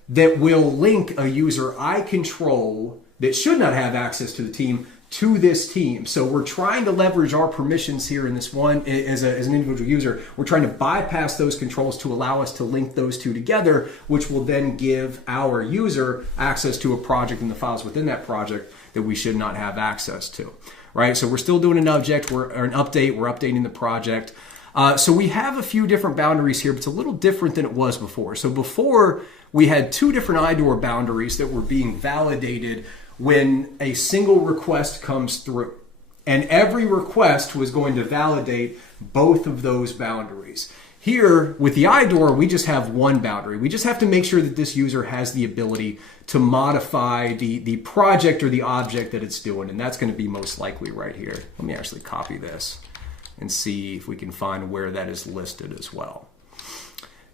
that will link a user I control that should not have access to the team to this team. So we're trying to leverage our permissions here in this one as an individual user. We're trying to bypass those controls to allow us to link those two together, which will then give our user access to a project and the files within that project that we should not have access to, right? So we're still doing an object, or an update, we're updating the project. So we have a few different boundaries here, but it's a little different than it was before. So before we had two different IDOR boundaries that were being validated when a single request comes through. And every request was going to validate both of those boundaries. Here, with the IDOR, we just have one boundary. We just have to make sure that this user has the ability to modify the project or the object that it's doing, and that's going to be most likely right here. Let me actually copy this and see if we can find where that is listed as well.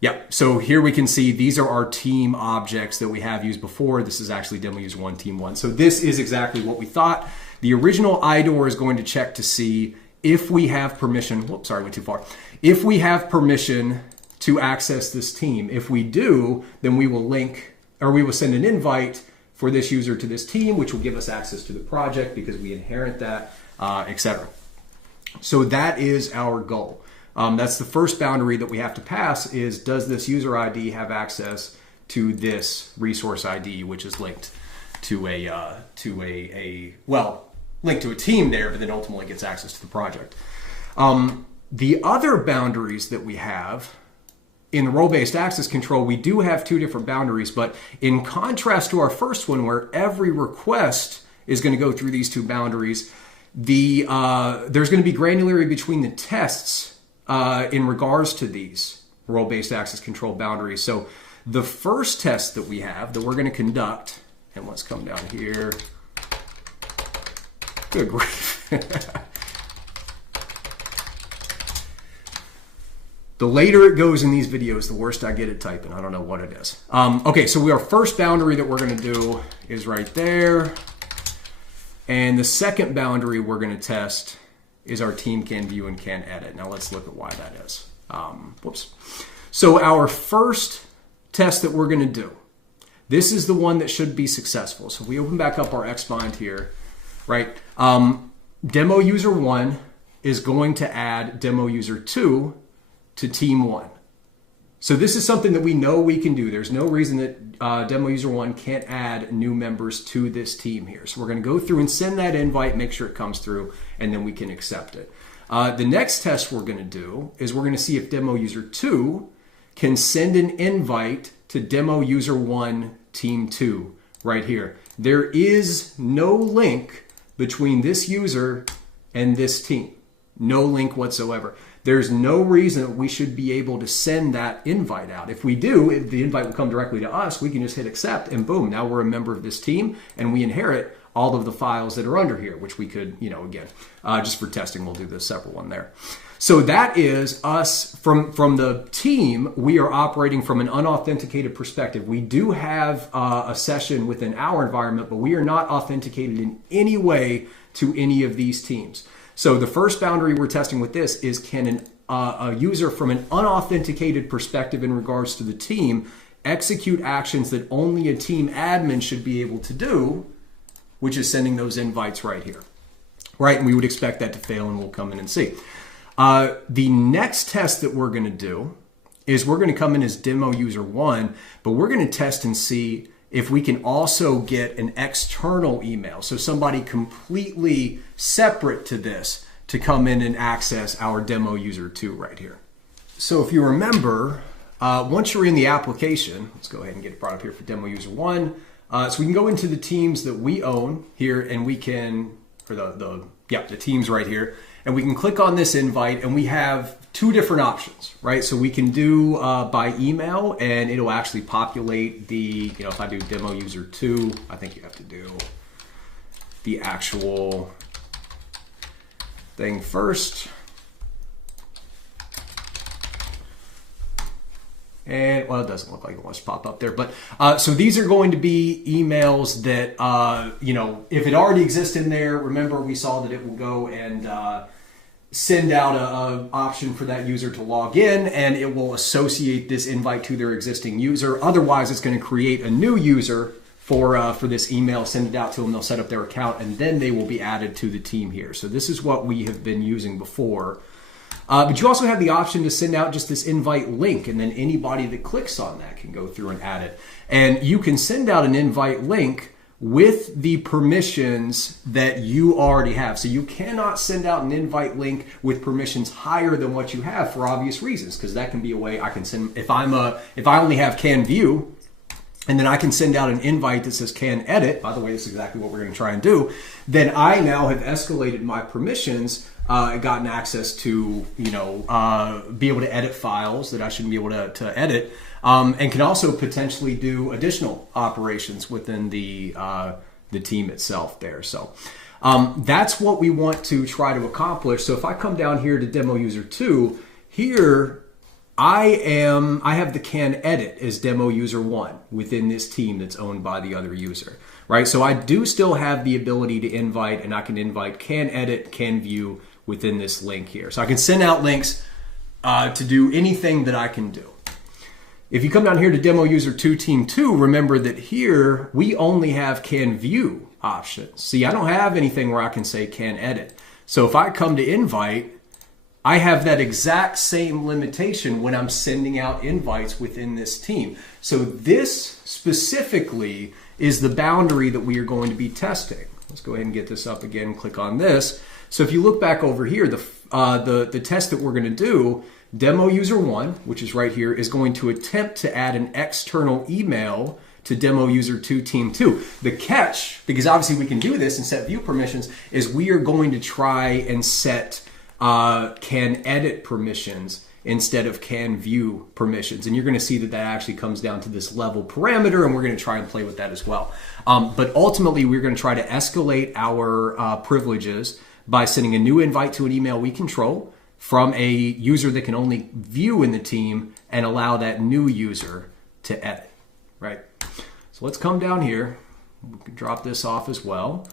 Yeah, so here we can see these are our team objects that we have used before. This is actually demo user 1, team 1. So this is exactly what we thought. The original IDOR is going to check to see if we have permission. Whoops, sorry, I went too far. If we have permission to access this team? If we do, then we will link, or we will send an invite for this user to this team, which will give us access to the project because we inherit that, etc. So that is our goal. That's the first boundary that we have to pass is, does this user ID have access to this resource ID, which is linked to linked to a team there, but then ultimately gets access to the project. The other boundaries that we have in the role-based access control, we do have two different boundaries, but in contrast to our first one where every request is going to go through these two boundaries, there's going to be granularity between the tests in regards to these role-based access control boundaries. So the first test that we have that we're going to conduct, and let's come down here. Good grief. The later it goes in these videos, the worse I get at typing. I don't know what it is. Okay, so our first boundary that we're going to do is right there. And the second boundary we're going to test is our team can view and can edit. Now let's look at why that is. Whoops. So our first test that we're going to do, this is the one that should be successful. So if we open back up our Xbind here, right? Demo user 1 is going to add demo user 2 to team 1. So this is something that we know we can do. There's no reason that demo user 1 can't add new members to this team here. So we're going to go through and send that invite, make sure it comes through, and then we can accept it. The next test we're going to do is we're going to see if demo user 2 can send an invite to demo user 1 team 2 right here. There is no link between this user and this team. No link whatsoever. There's no reason that we should be able to send that invite out. If we do, if the invite will come directly to us, we can just hit accept and boom, now we're a member of this team and we inherit all of the files that are under here, which we could, again, just for testing, we'll do this separate one there. So that is us from the team. We are operating from an unauthenticated perspective. We do have a session within our environment, but we are not authenticated in any way to any of these teams. So the first boundary we're testing with this is, can a user from an unauthenticated perspective in regards to the team execute actions that only a team admin should be able to do, which is sending those invites right here, right? And we would expect that to fail and we'll come in and see. The next test that we're going to do is we're going to come in as demo user 1, but we're going to test and see if we can also get an external email. So somebody completely separate to this to come in and access our demo user 2 right here. So if you remember, once you're in the application, let's go ahead and get it brought up here for demo user 1. So we can go into the teams that we own here and we can, or the teams right here, and we can click on this invite and we have two different options, right? So we can do by email and it'll actually populate the, if I do demo user 2, I think you have to do the actual thing first. And, well, it doesn't look like it wants to pop up there. But so these are going to be emails that, if it already exists in there, remember we saw that it will go and send out an option for that user to log in, and it will associate this invite to their existing user. Otherwise, it's going to create a new user for this email, send it out to them, they'll set up their account, and then they will be added to the team here. So this is what we have been using before. But you also have the option to send out just this invite link, and then anybody that clicks on that can go through and add it. And you can send out an invite link with the permissions that you already have. So you cannot send out an invite link with permissions higher than what you have for obvious reasons, because that can be a way I can send, if I only have can view, and then I can send out an invite that says can edit, by the way, this is exactly what we're going to try and do, then I now have escalated my permissions, gotten access to, be able to edit files that I shouldn't be able to edit, and can also potentially do additional operations within the team itself there. So that's what we want to try to accomplish. So if I come down here to demo user 2, here I have the can edit as demo user 1 within this team that's owned by the other user, right? So I do still have the ability to invite, and I can invite can edit, can view within this link here. So I can send out links to do anything that I can do. If you come down here to demo user 2 team 2, remember that here we only have can view options. See, I don't have anything where I can say can edit. So if I come to invite, I have that exact same limitation when I'm sending out invites within this team. So this specifically is the boundary that we are going to be testing. Let's go ahead and get this up again, click on this. So if you look back over here, the test that we're going to do, demo user 1, which is right here, is going to attempt to add an external email to demo user 2 team 2. The catch, because obviously we can do this and set view permissions, is we are going to try and set can edit permissions instead of can view permissions. And you're going to see that that actually comes down to this level parameter, and we're going to try and play with that as well. But ultimately, we're going to try to escalate our privileges by sending a new invite to an email we control from a user that can only view in the team and allow that new user to edit, right? So let's come down here. We can drop this off as well.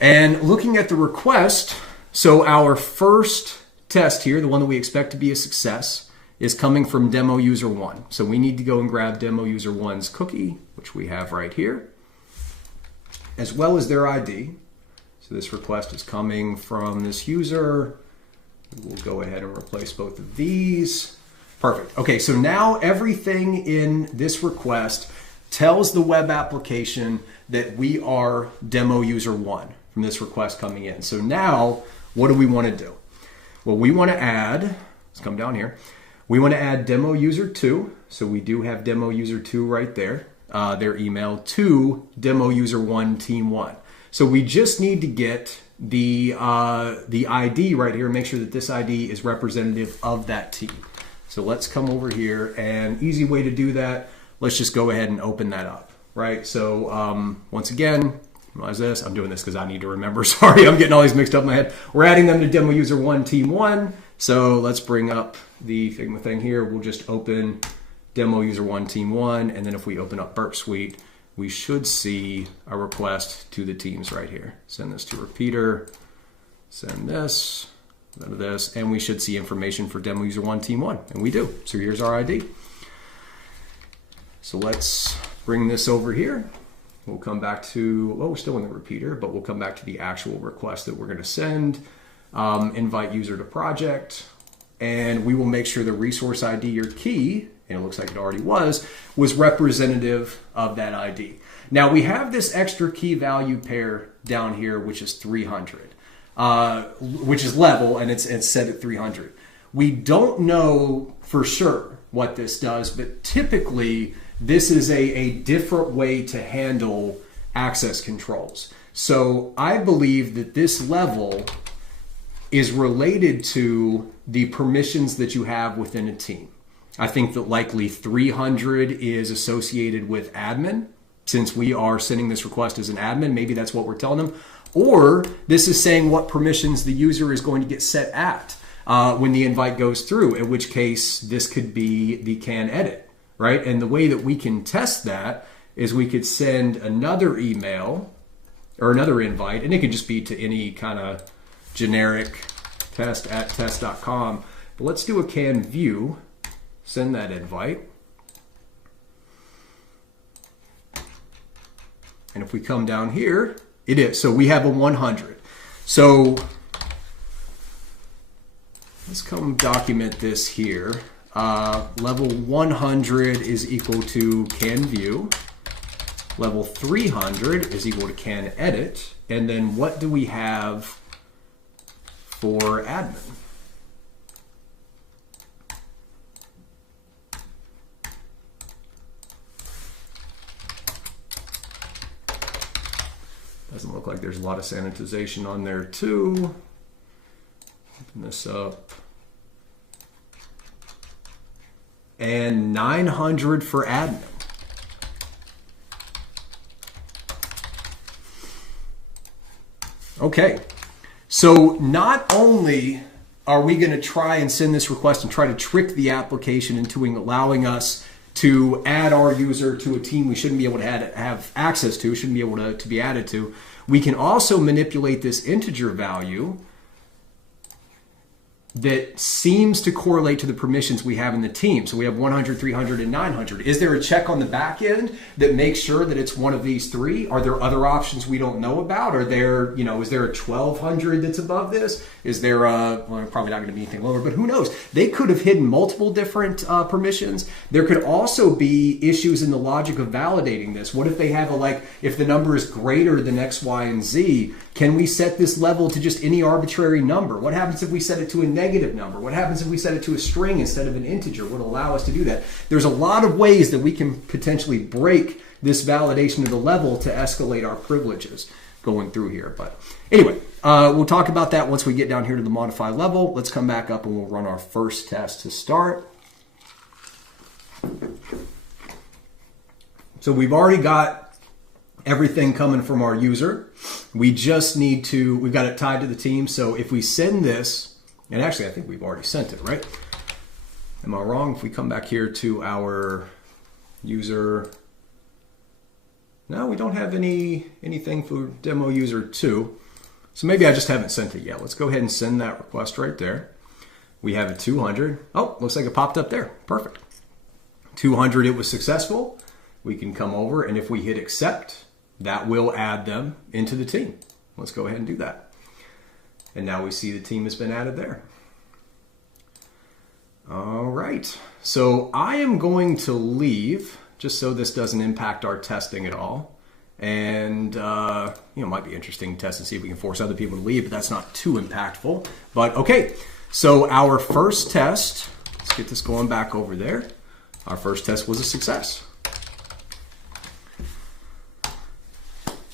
And looking at the request, so our first test here, the one that we expect to be a success, is coming from demo user 1. So we need to go and grab demo user 1's cookie, which we have right here, as well as their ID. So this request is coming from this user. We'll go ahead and replace both of these. Perfect. Okay, so now everything in this request tells the web application that we are demo user 1 from this request coming in. So now, what do we want to do? Well, we want to add, let's come down here. We want to add demo user 2. So we do have demo user 2 right there, their email, to demo user 1 team 1. So we just need to get the ID right here, make sure that this ID is representative of that team. So let's come over here, and easy way to do that, let's just go ahead and open that up, right? So once again, what is this? I'm doing this because I need to remember. Sorry, I'm getting all these mixed up in my head. We're adding them to demo user 1 team 1. So let's bring up the Figma thing here. We'll just open demo user 1 team 1, and then if we open up Burp Suite, we should see a request to the teams right here. Send this to repeater, send this, and we should see information for demo user 1 team 1, and we do. So here's our ID. So let's bring this over here. We'll come back to, well, we're still in the repeater, but we'll come back to the actual request that we're going to send. Invite user to project, and we will make sure the resource ID or key, and it looks like it already was representative of that ID. Now we have this extra key value pair down here, which is 300, which is level, and it's set at 300. We don't know for sure what this does, but typically this is a different way to handle access controls. So I believe that this level is related to the permissions that you have within a team. I think that likely 300 is associated with admin, since we are sending this request as an admin. Maybe that's what we're telling them. Or this is saying what permissions the user is going to get set at when the invite goes through, in which case this could be the can edit, right? And the way that we can test that is we could send another email or another invite, and it could just be to any kind of generic test@test.com. But let's do a can view. Send that invite. And if we come down here, it is. So we have a 100. So let's come document this here. Level 100 is equal to can view. Level 300 is equal to can edit. And then what do we have for admin? Doesn't look like there's a lot of sanitization on there too. Open this up. And 900 for admin. Okay, so not only are we going to try and send this request and try to trick the application into allowing us to add our user to a team we shouldn't be able to have access to, shouldn't be able to be added to, we can also manipulate this integer value that seems to correlate to the permissions we have in the team. So we have 100, 300, and 900. Is there a check on the back end that makes sure that it's one of these three? Are there other options we don't know about? Are there, is there a 1200 that's above this? Is there probably not going to be anything lower, but who knows? They could have hidden multiple different permissions. There could also be issues in the logic of validating this. What if they have if the number is greater than X, Y, and Z, can we set this level to just any arbitrary number? What happens if we set it to a negative number? What happens if we set it to a string instead of an integer? Would allow us to do that. There's a lot of ways that we can potentially break this validation of the level to escalate our privileges going through here. But anyway, we'll talk about that once we get down here to the modify level. Let's come back up and we'll run our first test to start. So we've already got everything coming from our user. We just need to, we've got it tied to the team. So if we send this, and actually I think we've already sent it, right? Am I wrong? If we come back here to our user, no, we don't have anything for demo user 2. So maybe I just haven't sent it yet. Let's go ahead and send that request right there. We have a 200. Oh, looks like it popped up there. Perfect. 200, it was successful. We can come over, and if we hit accept, that will add them into the team. Let's go ahead and do that. And now we see the team has been added there. All right. So I am going to leave, just so this doesn't impact our testing at all. And, it might be interesting to test and see if we can force other people to leave, but that's not too impactful. But okay, so our first test, let's get this going back over there. Our first test was a success.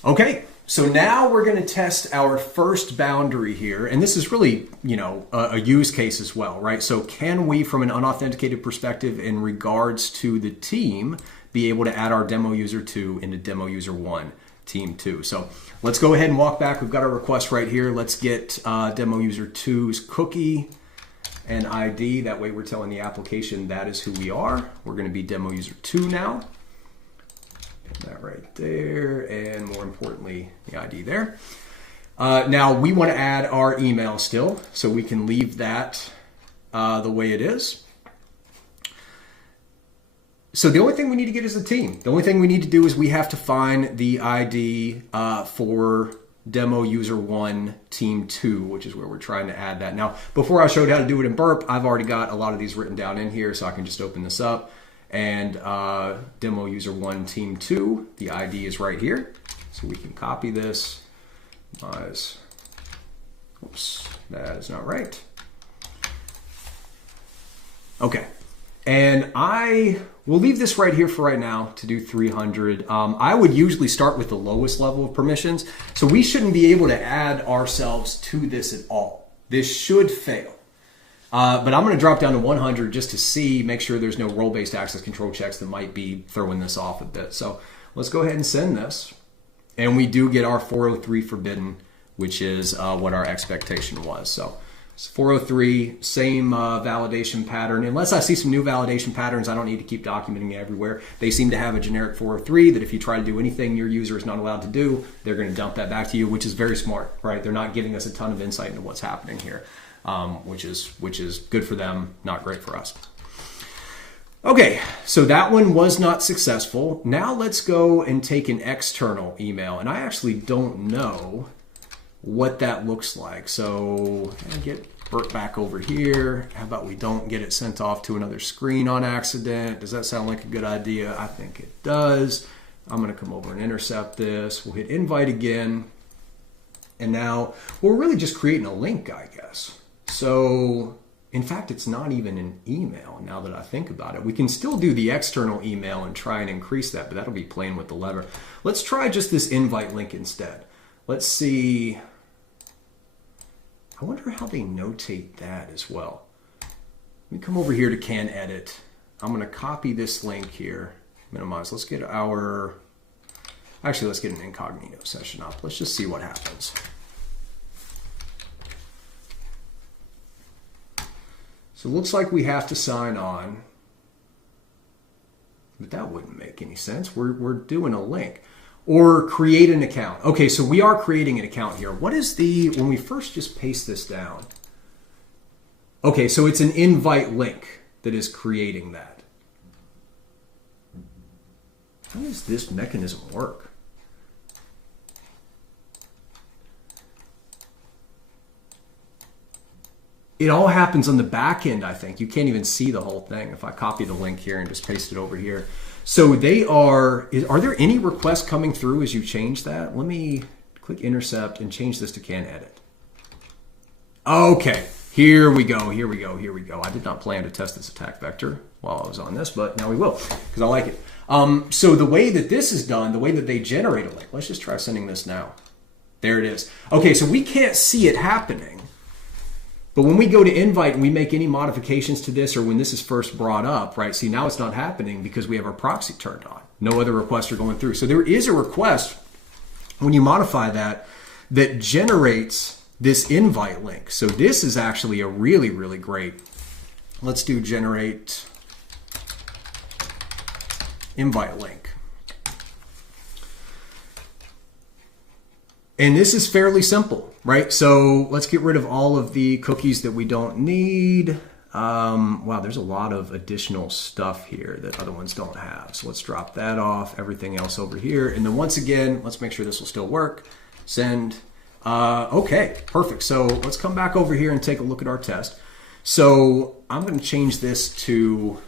Okay, so now we're going to test our first boundary here, and this is really, a use case as well, right? So can we, from an unauthenticated perspective in regards to the team, be able to add our demo user 2 into demo user 1, team 2? So let's go ahead and walk back. We've got our request right here. Let's get demo user 2's cookie and ID. That way we're telling the application that is who we are. We're going to be demo user 2 now. That right there, and more importantly, the ID there. Now we want to add our email still, so we can leave that the way it is. So the only thing we need to get is the team. The only thing we need to do is we have to find the ID for demo user 1, team 2, which is where we're trying to add that. Now, before I showed how to do it in Burp, I've already got a lot of these written down in here, so I can just open this up. And demo user 1, team 2, the ID is right here. So we can copy this. Oops, that is not right. Okay, and I will leave this right here for right now to do 300. I would usually start with the lowest level of permissions. So we shouldn't be able to add ourselves to this at all. This should fail. But I'm going to drop down to 100 just to see, make sure there's no role-based access control checks that might be throwing this off a bit. So let's go ahead and send this. And we do get our 403 forbidden, which is what our expectation was. So it's 403, same validation pattern. Unless I see some new validation patterns, I don't need to keep documenting it everywhere. They seem to have a generic 403 that if you try to do anything your user is not allowed to do, they're going to dump that back to you, which is very smart, right? They're not giving us a ton of insight into what's happening here. Which is good for them, not great for us. Okay, so that one was not successful. Now let's go and take an external email, and I actually don't know what that looks like. So I get Bert back over here. How about we don't get it sent off to another screen on accident? Does that sound like a good idea? I think it does. I'm going to come over and intercept this. We'll hit invite again, and now we're really just creating a link, I guess. So, in fact, it's not even an email now that I think about it. We can still do the external email and try and increase that, but that'll be playing with the lever. Let's try just this invite link instead. Let's see. I wonder how they notate that as well. Let me come over here to can edit. I'm going to copy this link here, minimize. Let's get our, actually, let's get an incognito session up. Let's just see what happens. So it looks like we have to sign on, but that wouldn't make any sense. We're doing a link. Or create an account. Okay, so we are creating an account here. What is the, when we first just paste this down, Okay, so it's an invite link that is creating that. How does this mechanism work? It all happens on the back end, I think. You can't even see the whole thing. If I copy the link here and just paste it over here. So they are there any requests coming through as you change that? Let me click intercept and change this to can edit. Okay, here we go. I did not plan to test this attack vector while I was on this, but now we will because I like it. So the way that this is done, the way that they generate a link, let's just try sending this now. There it is. Okay, so we can't see it happening. But when we go to invite and we make any modifications to this or when this is first brought up, right, see now it's not happening because we have our proxy turned on. No other requests are going through. So there is a request when you modify that generates this invite link. So this is actually a really, really great. Let's do generate invite link. And this is fairly simple, right? So let's get rid of all of the cookies that we don't need. Wow, there's a lot of additional stuff here that other ones don't have. So let's drop that off, everything else over here. And then once again, let's make sure this will still work. Send. Okay, perfect. So let's come back over here and take a look at our test. So I'm going to change this to,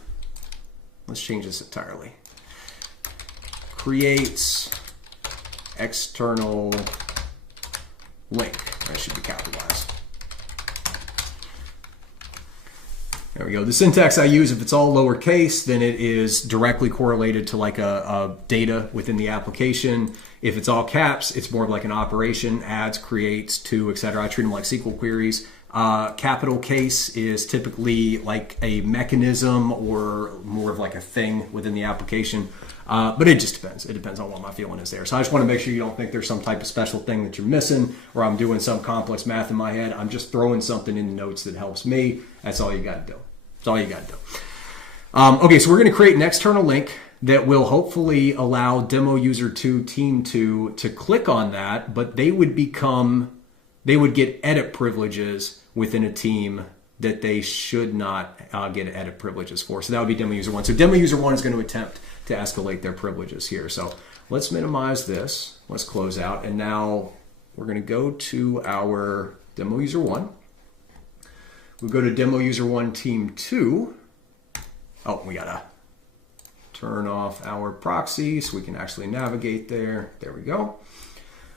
let's change this entirely. Creates external link. That should be capitalized. There we go. The syntax I use, if it's all lowercase, then it is directly correlated to like a data within the application. If it's all caps, it's more of like an operation, adds, creates, to, etc. I treat them like SQL queries. Capital case is typically like a mechanism or more of like a thing within the application. But it just depends. It depends on what my feeling is there. So I just want to make sure you don't think there's some type of special thing that you're missing or I'm doing some complex math in my head. I'm just throwing something in the notes that helps me. That's all you got to do. That's all you got to do. Okay, so we're going to create an external link that will hopefully allow demo user 2 team 2 to click on that, but they would get edit privileges within a team that they should not get edit privileges for. So that would be demo user 1. So demo user 1 is going to attempt to escalate their privileges here. So let's minimize this. Let's close out. And now we're going to go to our demo user 1. We'll go to demo user 1 team 2. Oh, we got to turn off our proxy so we can actually navigate there. There we go.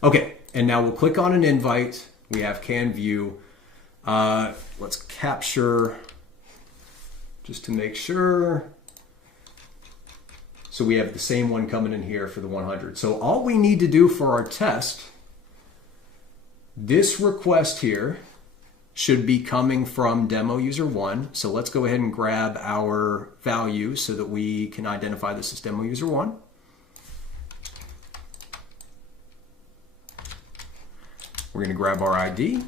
Okay, and now we'll click on an invite. We have can view. Let's capture just to make sure. So we have the same one coming in here for the 100. So all we need to do for our test, this request here should be coming from demo user 1. So let's go ahead and grab our value so that we can identify this as demo user 1. We're going to grab our ID. And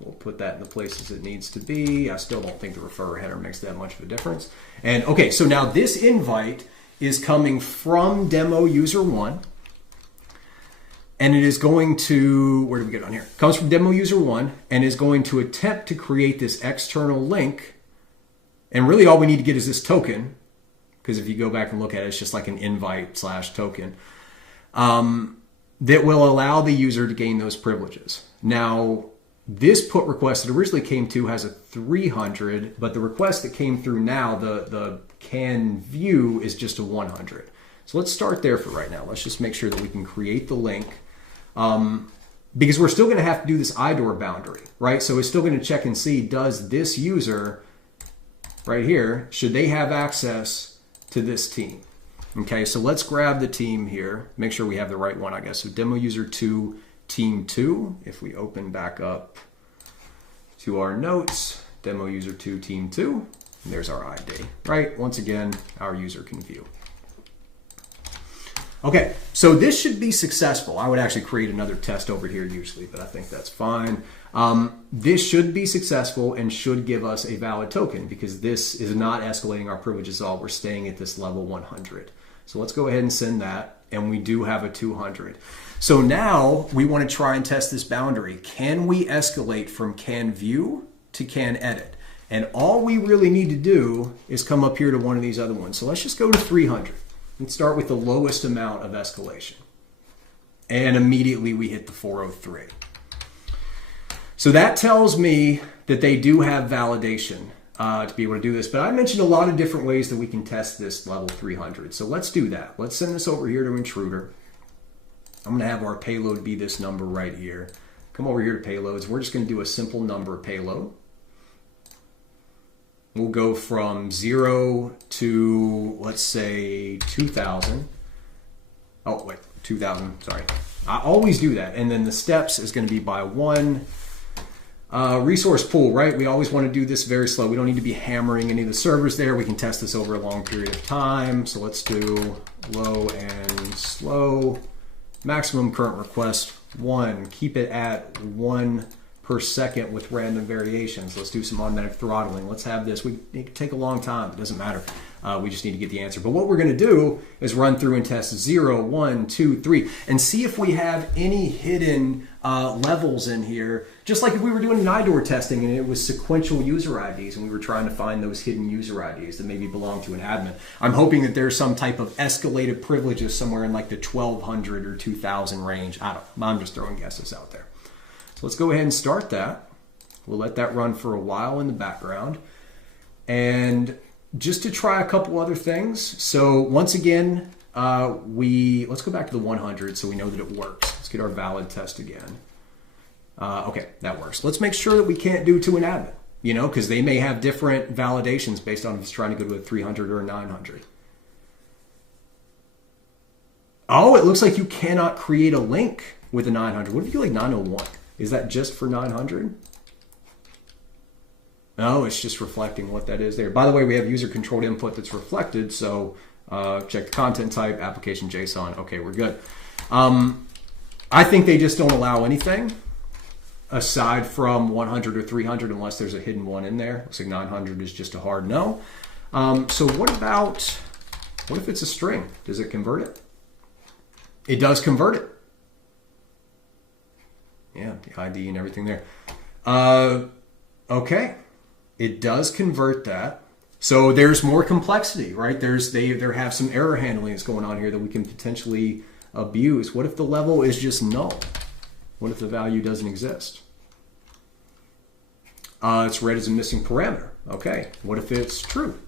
we'll put that in the places it needs to be. I still don't think the referrer header makes that much of a difference. And okay, so now this invite is coming from demo user 1. And it is going to, where do we get on here? Comes from demo user 1 and is going to attempt to create this external link. And really all we need to get is this token, because if you go back and look at it, it's just like an invite / token, that will allow the user to gain those privileges. Now, this put request that originally came to has a 300, but the request that came through now, the can view, is just a 100. So let's start there for right now. Let's just make sure that we can create the link. Because we're still going to have to do this IDOR boundary, right? So it's still going to check and see, does this user right here, should they have access to this team? Okay, so let's grab the team here. Make sure we have the right one, I guess. So demo user 2, team 2. If we open back up to our notes, demo user 2, team 2. And there's our ID, right? Once again, our user can view. Okay, so this should be successful. I would actually create another test over here usually, but I think that's fine. This should be successful and should give us a valid token because this is not escalating our privileges at all. We're staying at this level 100. So let's go ahead and send that, and we do have a 200. So now we want to try and test this boundary. Can we escalate from can view to can edit? And all we really need to do is come up here to one of these other ones. So let's just go to 300 and start with the lowest amount of escalation. And immediately we hit the 403. So that tells me that they do have validation to be able to do this. But I mentioned a lot of different ways that we can test this level 300. So let's do that. Let's send this over here to Intruder. I'm going to have our payload be this number right here. Come over here to payloads. We're just going to do a simple number payload. We'll go from 0 to, let's say, 2,000. Oh, wait, 2,000, sorry. I always do that. And then the steps is going to be by 1. Resource pool, right? We always want to do this very slow. We don't need to be hammering any of the servers there. We can test this over a long period of time. So let's do low and slow. Maximum current request 1. Keep it at 1 per second with random variations. Let's do some automatic throttling. Let's have this. It can take a long time. It doesn't matter. We just need to get the answer. But what we're going to do is run through and test 0, 1, 2, 3 and see if we have any hidden levels in here. Just like if we were doing an IDOR testing and it was sequential user IDs and we were trying to find those hidden user IDs that maybe belong to an admin. I'm hoping that there's some type of escalated privileges somewhere in like the 1,200 or 2,000 range. I don't know. I'm just throwing guesses out there. So let's go ahead and start that. We'll let that run for a while in the background. And just to try a couple other things. So once again, let's go back to the 100 so we know that it works. Let's get our valid test again. Okay, that works. Let's make sure that we can't do to an admin, because they may have different validations based on if it's trying to go to a 300 or a 900. Oh, it looks like you cannot create a link with a 900. What if you do like 901? Is that just for 900? No, it's just reflecting what that is there. By the way, we have user controlled input that's reflected. So check the content type, application JSON. Okay, we're good. I think they just don't allow anything aside from 100 or 300 unless there's a hidden one in there. Looks like 900 is just a hard no. So what if it's a string? Does it convert it? It does convert it. Yeah, the ID and everything there. Okay, it does convert that. So there's more complexity, right? There have some error handling that's going on here that we can potentially abuse. What if the level is just null? What if the value doesn't exist? It's read as a missing parameter. Okay, what if it's true?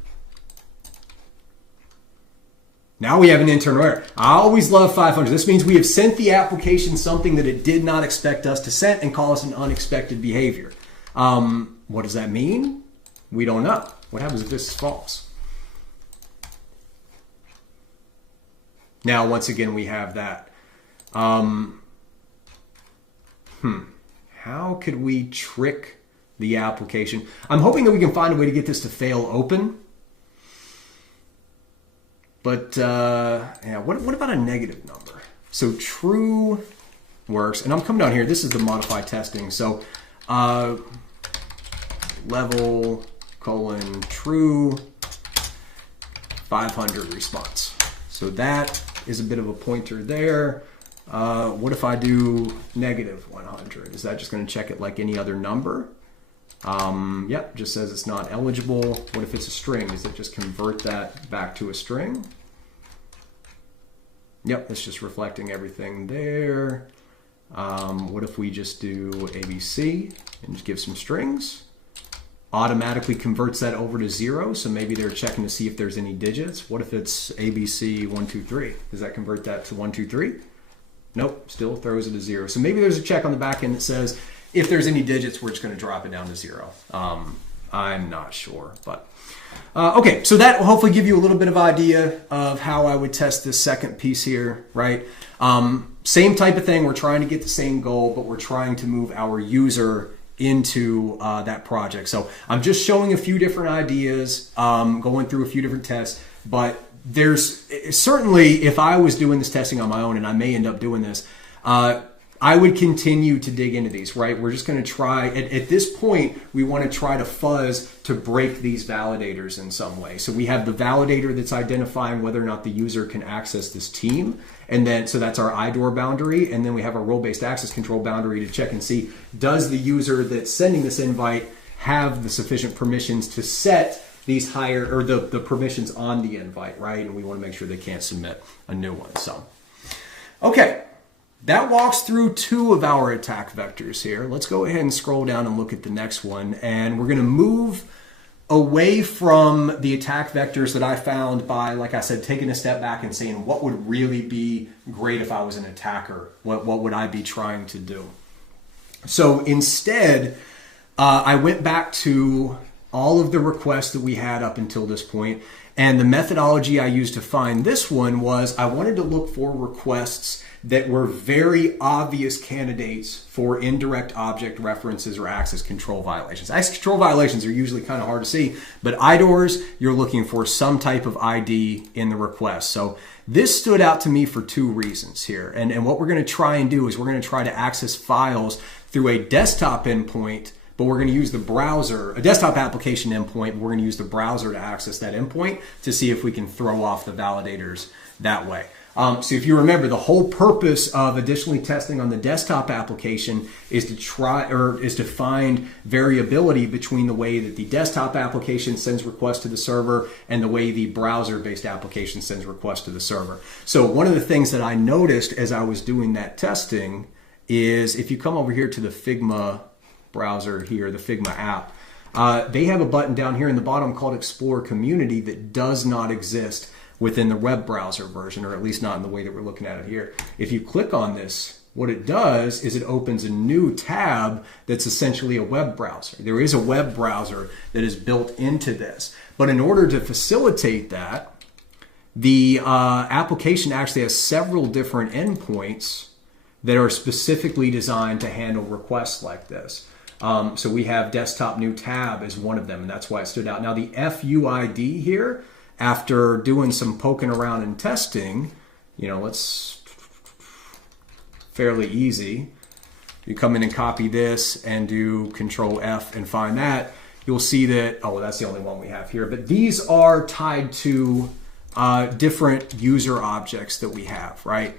Now we have an internal error. I always love 500. This means we have sent the application something that it did not expect us to send and call us an unexpected behavior. What does that mean? We don't know. What happens if this is false? Now, once again, we have that. How could we trick the application? I'm hoping that we can find a way to get this to fail open. But yeah, what about a negative number? So true works, and I'm coming down here. This is the modified testing. So level true 500 response. So that is a bit of a pointer there. What if I do negative 100? Is that just going to check it like any other number? Yep, just says it's not eligible. What if it's a string? Does it just convert that back to a string? Yep, it's just reflecting everything there. What if we just do ABC and just give some strings? Automatically converts that over to 0, so maybe they're checking to see if there's any digits. What if it's ABC 1, 2, 3? Does that convert that to 1, 2, 3? Nope, still throws it to 0. So maybe there's a check on the back end that says if there's any digits, we're just going to drop it down to 0. I'm not sure, but okay. So that will hopefully give you a little bit of idea of how I would test this second piece here, right? Same type of thing. We're trying to get the same goal, but we're trying to move our user into that project. So I'm just showing a few different ideas, going through a few different tests, but there's certainly, if I was doing this testing on my own, and I may end up doing this, I would continue to dig into these, right? We're just going to try, at this point, we want to try to fuzz to break these validators in some way. So we have the validator that's identifying whether or not the user can access this team. And then, so that's our IDOR boundary. And then we have our role-based access control boundary to check and see, does the user that's sending this invite have the sufficient permissions to set these higher, or the permissions on the invite, right? And we want to make sure they can't submit a new one. So, okay, that walks through 2 of our attack vectors here. Let's go ahead and scroll down and look at the next one. And we're going to move away from the attack vectors that I found by, like I said, taking a step back and saying, what would really be great if I was an attacker? What would I be trying to do? So instead, I went back to all of the requests that we had up until this point, and the methodology I used to find this one was I wanted to look for requests that were very obvious candidates for indirect object references or access control violations. Access control violations are usually kind of hard to see, but IDORs, you're looking for some type of ID in the request. So this stood out to me for 2 reasons here. And what we're going to try and do is we're going to try to access files through a desktop endpoint, but we're going to use the browser, a desktop application endpoint, but we're going to use the browser to access that endpoint to see if we can throw off the validators that way. So if you remember, the whole purpose of additionally testing on the desktop application is to find variability between the way that the desktop application sends requests to the server and the way the browser-based application sends requests to the server. So one of the things that I noticed as I was doing that testing is if you come over here to the Figma browser here, the Figma app, they have a button down here in the bottom called Explore Community that does not exist within the web browser version, or at least not in the way that we're looking at it here. If you click on this, what it does is it opens a new tab that's essentially a web browser. There is a web browser that is built into this. But in order to facilitate that, the application actually has several different endpoints that are specifically designed to handle requests like this. So we have desktop new tab as one of them, and that's why it stood out. Now the FUID here, after doing some poking around and testing, let's fairly easy. You come in and copy this and do Control F and find that. You'll see that, oh, that's the only one we have here. But these are tied to different user objects that we have, right?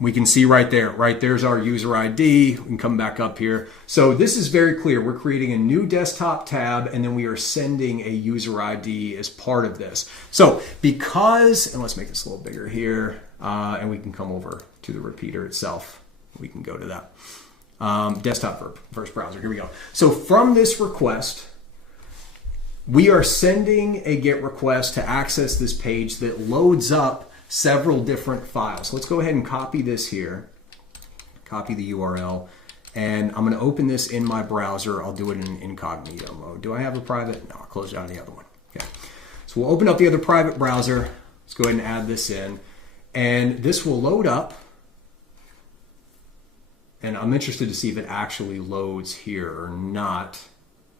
We can see right there's our user ID. We can come back up here. So this is very clear. We're creating a new desktop tab, and then we are sending a user ID as part of this. So because, and let's make this a little bigger here, and we can come over to the repeater itself. We can go to that. Desktop versus browser. Here we go. So from this request, we are sending a GET request to access this page that loads up several different files. So let's go ahead and copy this here, copy the URL, and I'm going to open this in my browser. I'll do it in incognito mode. Do I have a private? No, I'll close down the other one. Okay. So we'll open up the other private browser. Let's go ahead and add this in, and this will load up. And I'm interested to see if it actually loads here or not.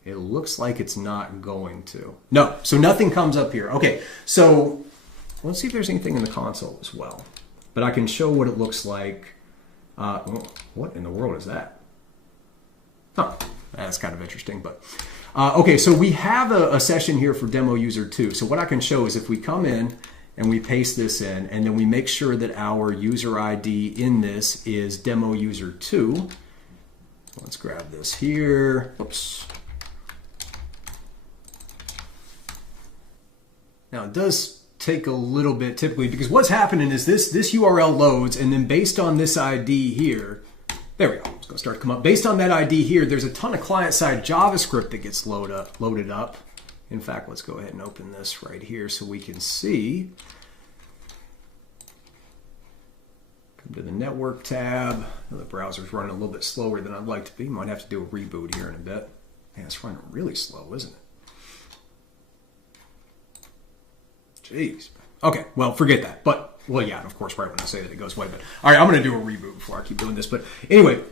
It looks like it's not going to. No, so nothing comes up here. Okay, so let's see if there's anything in the console as well. But I can show what it looks like. What in the world is that? Huh, that's kind of interesting. But okay, so we have a session here for demo user 2. So what I can show is if we come in and we paste this in, and then we make sure that our user ID in this is demo user 2. Let's grab this here. Oops. Now it does take a little bit typically, because what's happening is this URL loads, and then based on this ID here, there we go, it's going to start to come up. Based on that ID here, there's a ton of client-side JavaScript that gets loaded up. In fact, let's go ahead and open this right here so we can see. Come to the network tab. The browser's running a little bit slower than I'd like to be. Might have to do a reboot here in a bit. Man, it's running really slow, isn't it? Jeez. Okay, well, forget that. But, well, yeah, of course, right when I say that, it goes away. But, all right, I'm going to do a reboot before I keep doing this. But anyway,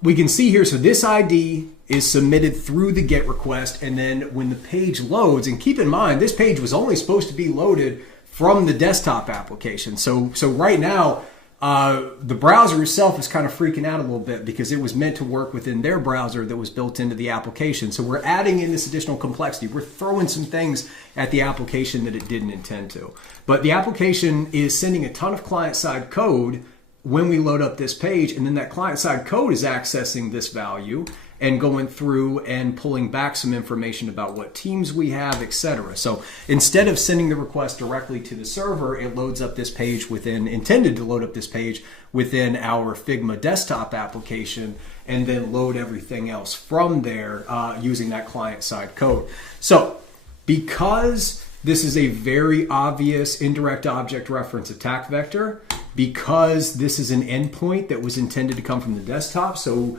we can see here, so this ID is submitted through the GET request, and then when the page loads, and keep in mind, this page was only supposed to be loaded from the desktop application. So right now, the browser itself is kind of freaking out a little bit because it was meant to work within their browser that was built into the application. So we're adding in this additional complexity. We're throwing some things at the application that it didn't intend to. But the application is sending a ton of client-side code when we load up this page, and then that client-side code is accessing this value and going through and pulling back some information about what teams we have, etc. So instead of sending the request directly to the server, it loads up this page intended to load up this page within our Figma desktop application, and then load everything else from there using that client-side code. So because this is a very obvious indirect object reference attack vector, because this is an endpoint that was intended to come from the desktop, so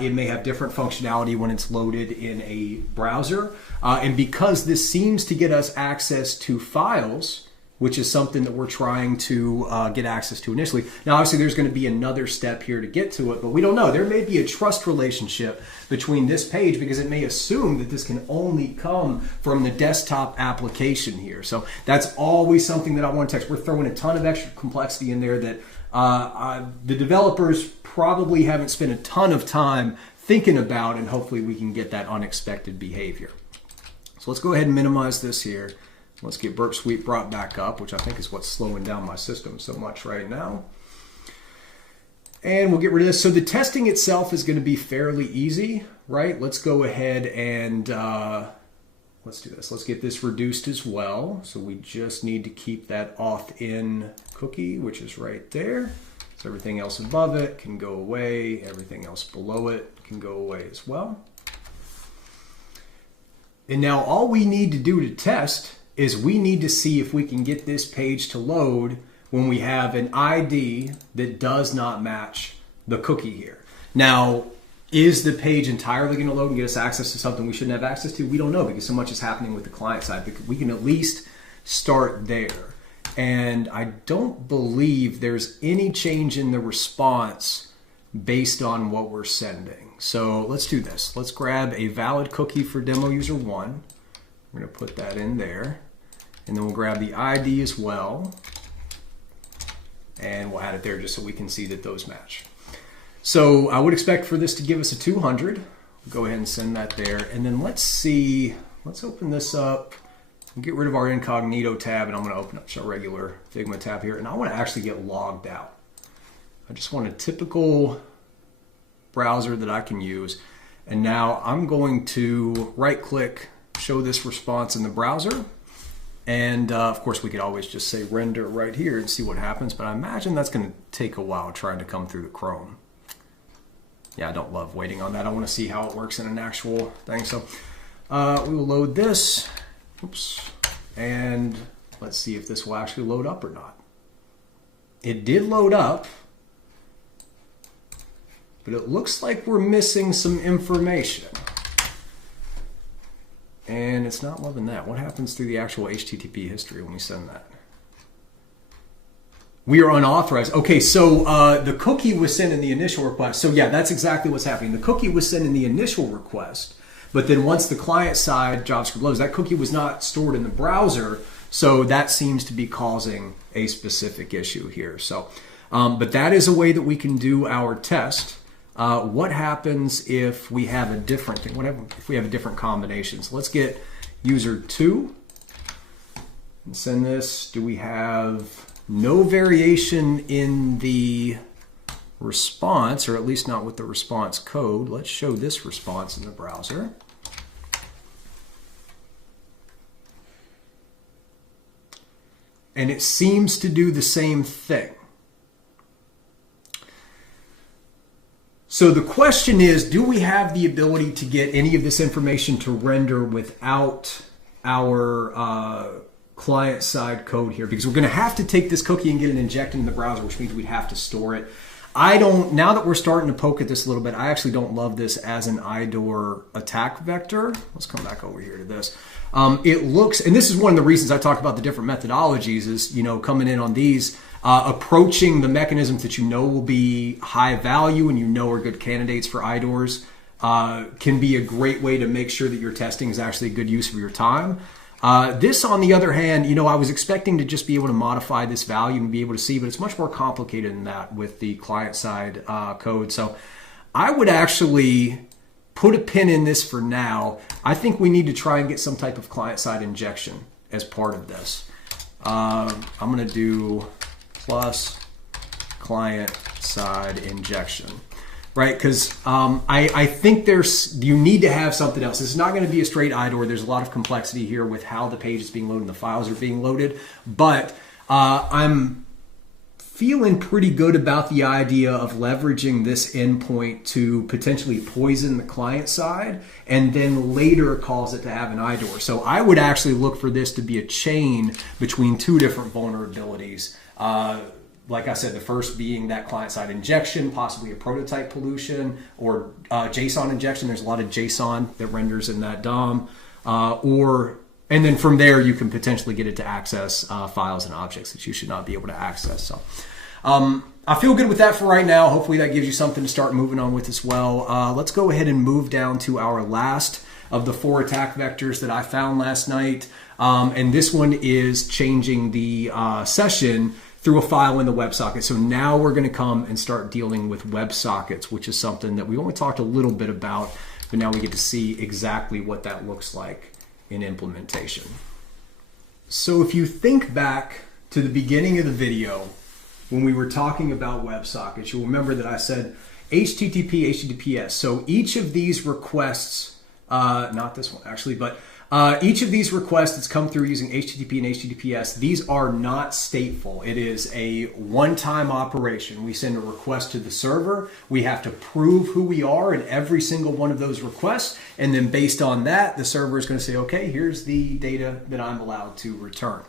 it may have different functionality when it's loaded in a browser, and because this seems to get us access to files, which is something that we're trying to get access to initially. Now, obviously, there's going to be another step here to get to it, but we don't know. There may be a trust relationship between this page because it may assume that this can only come from the desktop application here. So that's always something that I want to text. We're throwing a ton of extra complexity in there that the developers probably haven't spent a ton of time thinking about, and hopefully we can get that unexpected behavior. So let's go ahead and minimize this here. Let's get Burp Suite brought back up, which I think is what's slowing down my system so much right now. And we'll get rid of this. So the testing itself is going to be fairly easy, right? Let's go ahead and let's do this. Let's get this reduced as well. So we just need to keep that auth-in cookie, which is right there. So everything else above it can go away. Everything else below it can go away as well. And now all we need to do to test is we need to see if we can get this page to load when we have an ID that does not match the cookie here. Now, is the page entirely going to load and get us access to something we shouldn't have access to? We don't know because so much is happening with the client side. But we can at least start there. And I don't believe there's any change in the response based on what we're sending. So let's do this. Let's grab a valid cookie for demo user 1. We're going to put that in there. And then we'll grab the ID as well. And we'll add it there just so we can see that those match. So I would expect for this to give us a 200. We'll go ahead and send that there. And then let's see, let's open this up. We'll get rid of our incognito tab, and I'm going to open up our regular Figma tab here. And I want to actually get logged out. I just want a typical browser that I can use. And now I'm going to right-click, show this response in the browser. And of course, we could always just say render right here and see what happens. But I imagine that's going to take a while trying to come through the Chrome. Yeah, I don't love waiting on that. I want to see how it works in an actual thing. So we will load this. Oops. And let's see if this will actually load up or not. It did load up. But it looks like we're missing some information. And it's not loving that. What happens through the actual HTTP history when we send that? We are unauthorized. Okay, so the cookie was sent in the initial request. So yeah, that's exactly what's happening. The cookie was sent in the initial request, but then once the client side JavaScript loads, that cookie was not stored in the browser. So that seems to be causing a specific issue here. So, but that is a way that we can do our test. What happens if we have a different thing? What if we have a different combination? So let's get user 2 and send this. Do we have no variation in the response, or at least not with the response code? Let's show this response in the browser. And it seems to do the same thing. So the question is, do we have the ability to get any of this information to render without our client-side code here? Because we're going to have to take this cookie and get it injected in the browser, which means we'd have to store it. Now that we're starting to poke at this a little bit, I actually don't love this as an IDOR attack vector. Let's come back over here to this. It looks, and this is one of the reasons I talk about the different methodologies is, coming in on these, approaching the mechanisms that will be high value and are good candidates for IDORs can be a great way to make sure that your testing is actually a good use of your time. This, on the other hand, I was expecting to just be able to modify this value and be able to see, but it's much more complicated than that with the client-side code. So I would actually put a pin in this for now. I think we need to try and get some type of client-side injection as part of this. I'm going to do plus client-side injection, right? Because I think you need to have something else. This is not going to be a straight IDOR. There's a lot of complexity here with how the page is being loaded and the files are being loaded. But I'm feeling pretty good about the idea of leveraging this endpoint to potentially poison the client side and then later cause it to have an IDOR. So I would actually look for this to be a chain between two different vulnerabilities. Like I said, the first being that client-side injection, possibly a prototype pollution, or JSON injection. There's a lot of JSON that renders in that DOM. And then from there, you can potentially get it to access files and objects that you should not be able to access. So I feel good with that for right now. Hopefully that gives you something to start moving on with as well. Let's go ahead and move down to our last of the 4 attack vectors that I found last night. And this one is changing the session through a file in the WebSocket. So now we're going to come and start dealing with WebSockets, which is something that we only talked a little bit about, but now we get to see exactly what that looks like in implementation. So if you think back to the beginning of the video, when we were talking about WebSockets, you'll remember that I said HTTP, HTTPS. So each of these requests, not this one actually, but each of these requests that's come through using HTTP and HTTPS, these are not stateful. It is a one-time operation. We send a request to the server. We have to prove who we are in every single one of those requests. And then based on that, the server is going to say, okay, here's the data that I'm allowed to return.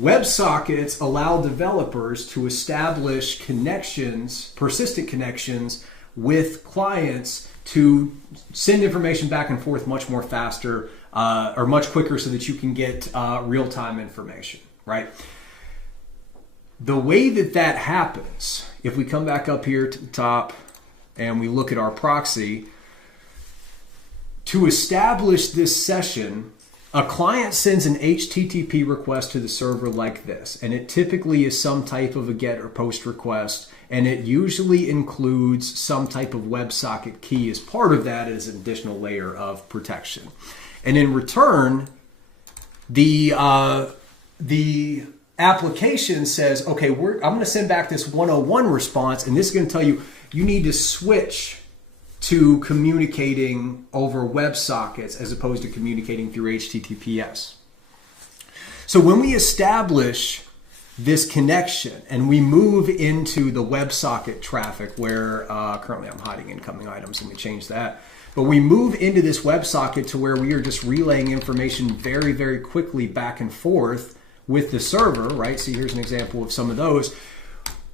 WebSockets allow developers to establish connections, persistent connections with clients to send information back and forth much more faster or much quicker so that you can get real-time information, right? The way that that happens, if we come back up here to the top and we look at our proxy, to establish this session, a client sends an HTTP request to the server like this, and it typically is some type of a GET or POST request, and it usually includes some type of WebSocket key as part of that as an additional layer of protection. And in return, the application says, okay, I'm going to send back this 101 response, and this is going to tell you, you need to switch to communicating over WebSockets as opposed to communicating through HTTPS. So when we establish this connection and we move into the WebSocket traffic where currently I'm hiding incoming items, let me change that. But we move into this WebSocket to where we are just relaying information very, very quickly back and forth with the server, right? So here's an example of some of those.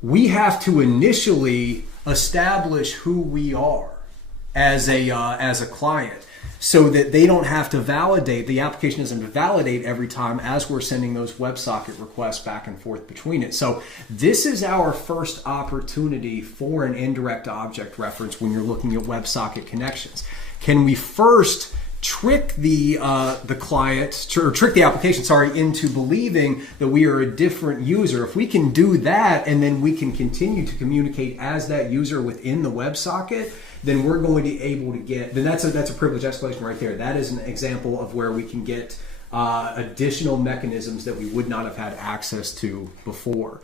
We have to initially establish who we are as a client so that they don't have to validate, the application doesn't validate every time as we're sending those WebSocket requests back and forth between it. So this is our first opportunity for an indirect object reference when you're looking at WebSocket connections. Can we first trick the client, or trick the application, into believing that we are a different user? If we can do that and then we can continue to communicate as that user within the WebSocket, then we're going to be able to get, then that's a privilege escalation right there. That is an example of where we can get additional mechanisms that we would not have had access to before.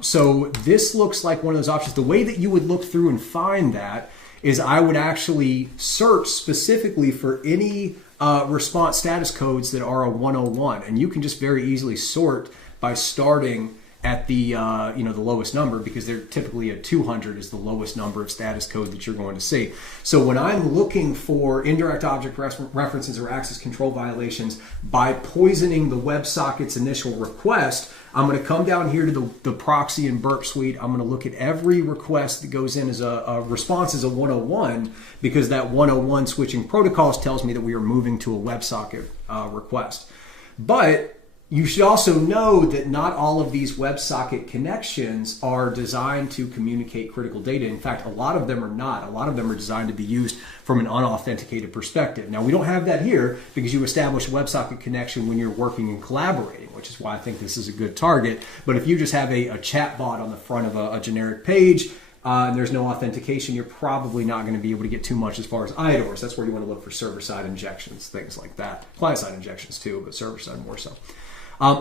So this looks like one of those options. The way that you would look through and find that is I would actually search specifically for any response status codes that are a 101, and you can just very easily sort by starting at the the lowest number, because they're typically a 200 is the lowest number of status code that you're going to see. So when I'm looking for indirect object references or access control violations by poisoning the WebSocket's initial request, I'm going to come down here to the proxy and burp suite. I'm going to look at every request that goes in as a response as a 101, because that 101 switching protocols tells me that we are moving to a WebSocket request. But you should also know that not all of these WebSocket connections are designed to communicate critical data. In fact, a lot of them are not. A lot of them are designed to be used from an unauthenticated perspective. Now, we don't have that here because you establish a WebSocket connection when you're working and collaborating, which is why I think this is a good target. But if you just have a chat bot on the front of a generic page and there's no authentication, you're probably not going to be able to get too much as far as IDORs. That's where you want to look for server-side injections, things like that. Client-side injections too, but server-side more so.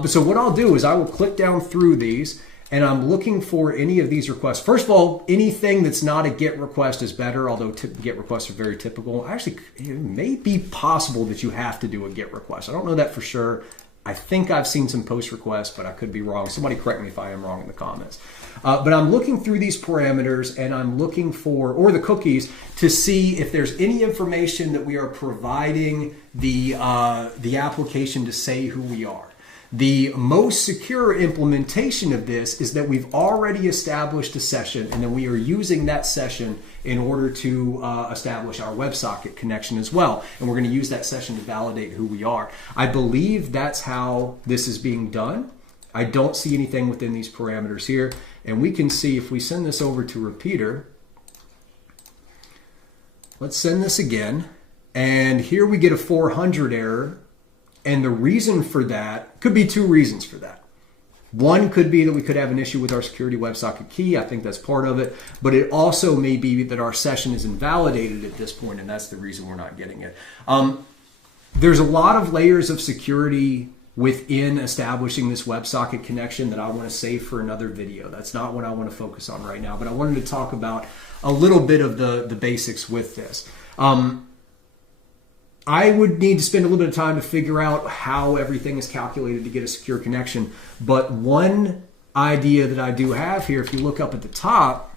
So what I'll do is I will click down through these, and I'm looking for any of these requests. First of all, anything that's not a GET request is better, although GET requests are very typical. Actually, it may be possible that you have to do a GET request. I don't know that for sure. I think I've seen some post requests, but I could be wrong. Somebody correct me if I am wrong in the comments. But I'm looking through these parameters, and I'm looking for, or the cookies, to see if there's any information that we are providing the application to say who we are. The most secure implementation of this is that we've already established a session, and then we are using that session in order to establish our WebSocket connection as well. And we're going to use that session to validate who we are. I believe that's how this is being done. I don't see anything within these parameters here. And we can see if we send this over to repeater, let's send this again. And here we get a 400 error. And the reason for that could be two reasons for that. One could be that we could have an issue with our security WebSocket key. I think that's part of it. But it also may be that our session is invalidated at this point, and that's the reason we're not getting it. There's a lot of layers of security within establishing this WebSocket connection that I want to save for another video. That's not what I want to focus on right now, but I wanted to talk about a little bit of the basics with this. I would need to spend a little bit of time to figure out how everything is calculated to get a secure connection. But one idea that I do have here, if you look up at the top,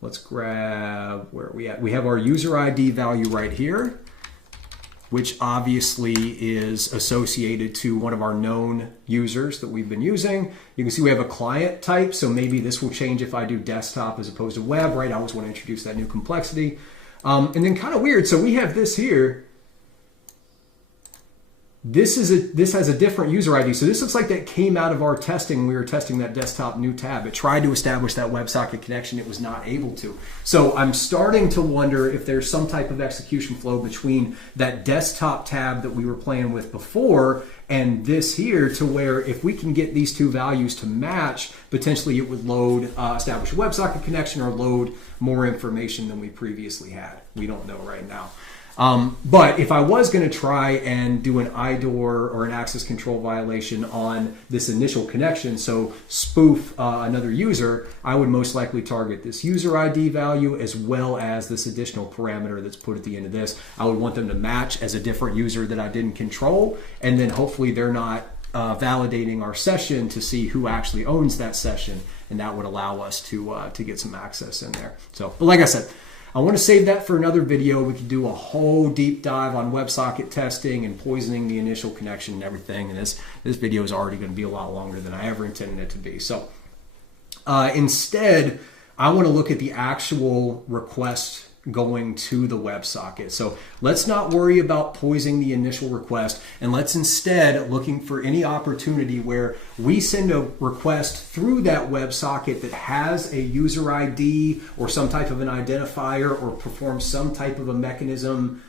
let's grab, where are we at? We have our user ID value right here, which obviously is associated to one of our known users that we've been using. You can see we have a client type, so maybe this will change if I do desktop as opposed to web, right? I always want to introduce that new complexity. And then kind of weird, so we have this here. This has a different user ID. So this looks like that came out of our testing. We were testing that desktop new tab. It tried to establish that WebSocket connection. It was not able to. So I'm starting to wonder if there's some type of execution flow between that desktop tab that we were playing with before and this here, to where if we can get these two values to match, potentially it would load, establish a WebSocket connection or load more information than we previously had. We don't know right now. But if I was going to try and do an IDOR or an access control violation on this initial connection, so spoof another user, I would most likely target this user ID value as well as this additional parameter that's put at the end of this. I would want them to match as a different user that I didn't control, and then hopefully they're not validating our session to see who actually owns that session, and that would allow us to get some access in there. So, but like I said, I want to save that for another video. We could do a whole deep dive on WebSocket testing and poisoning the initial connection and everything. And this video is already going to be a lot longer than I ever intended it to be. So instead, I want to look at the actual request going to the WebSocket. So let's not worry about poisoning the initial request, and let's instead looking for any opportunity where we send a request through that WebSocket that has a user ID or some type of an identifier or performs some type of a mechanism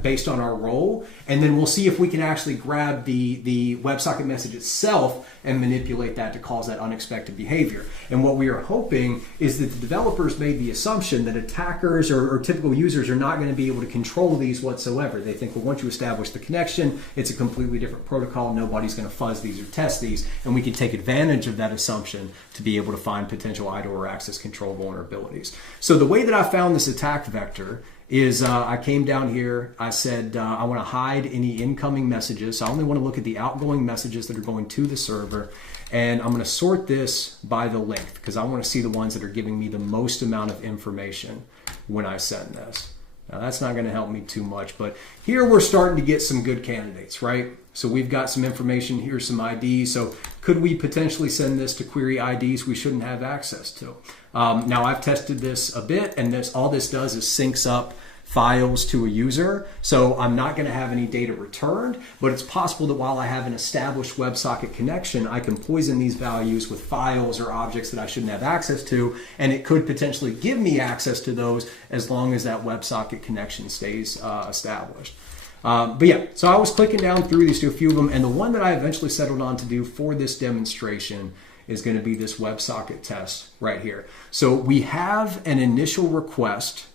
based on our role, and then we'll see if we can actually grab the WebSocket message itself and manipulate that to cause that unexpected behavior. And what we are hoping is that the developers made the assumption that attackers or typical users are not going to be able to control these whatsoever. They think, well, once you establish the connection, it's a completely different protocol. Nobody's going to fuzz these or test these, and we can take advantage of that assumption to be able to find potential IDOR or access control vulnerabilities. So the way that I found this attack vector is I came down here, I said I want to hide any incoming messages. So I only want to look at the outgoing messages that are going to the server, and I'm going to sort this by the length because I want to see the ones that are giving me the most amount of information when I send this. Now that's not going to help me too much, but here we're starting to get some good candidates, right? So we've got some information, here's some IDs. So could we potentially send this to query IDs we shouldn't have access to? Now I've tested this a bit, and all this does is syncs up files to a user. So I'm not going to have any data returned, but it's possible that while I have an established WebSocket connection, I can poison these values with files or objects that I shouldn't have access to, and it could potentially give me access to those as long as that WebSocket connection stays established. But yeah, so I was clicking down through these to a few of them, and the one that I eventually settled on to do for this demonstration is going to be this WebSocket test right here. So we have an initial request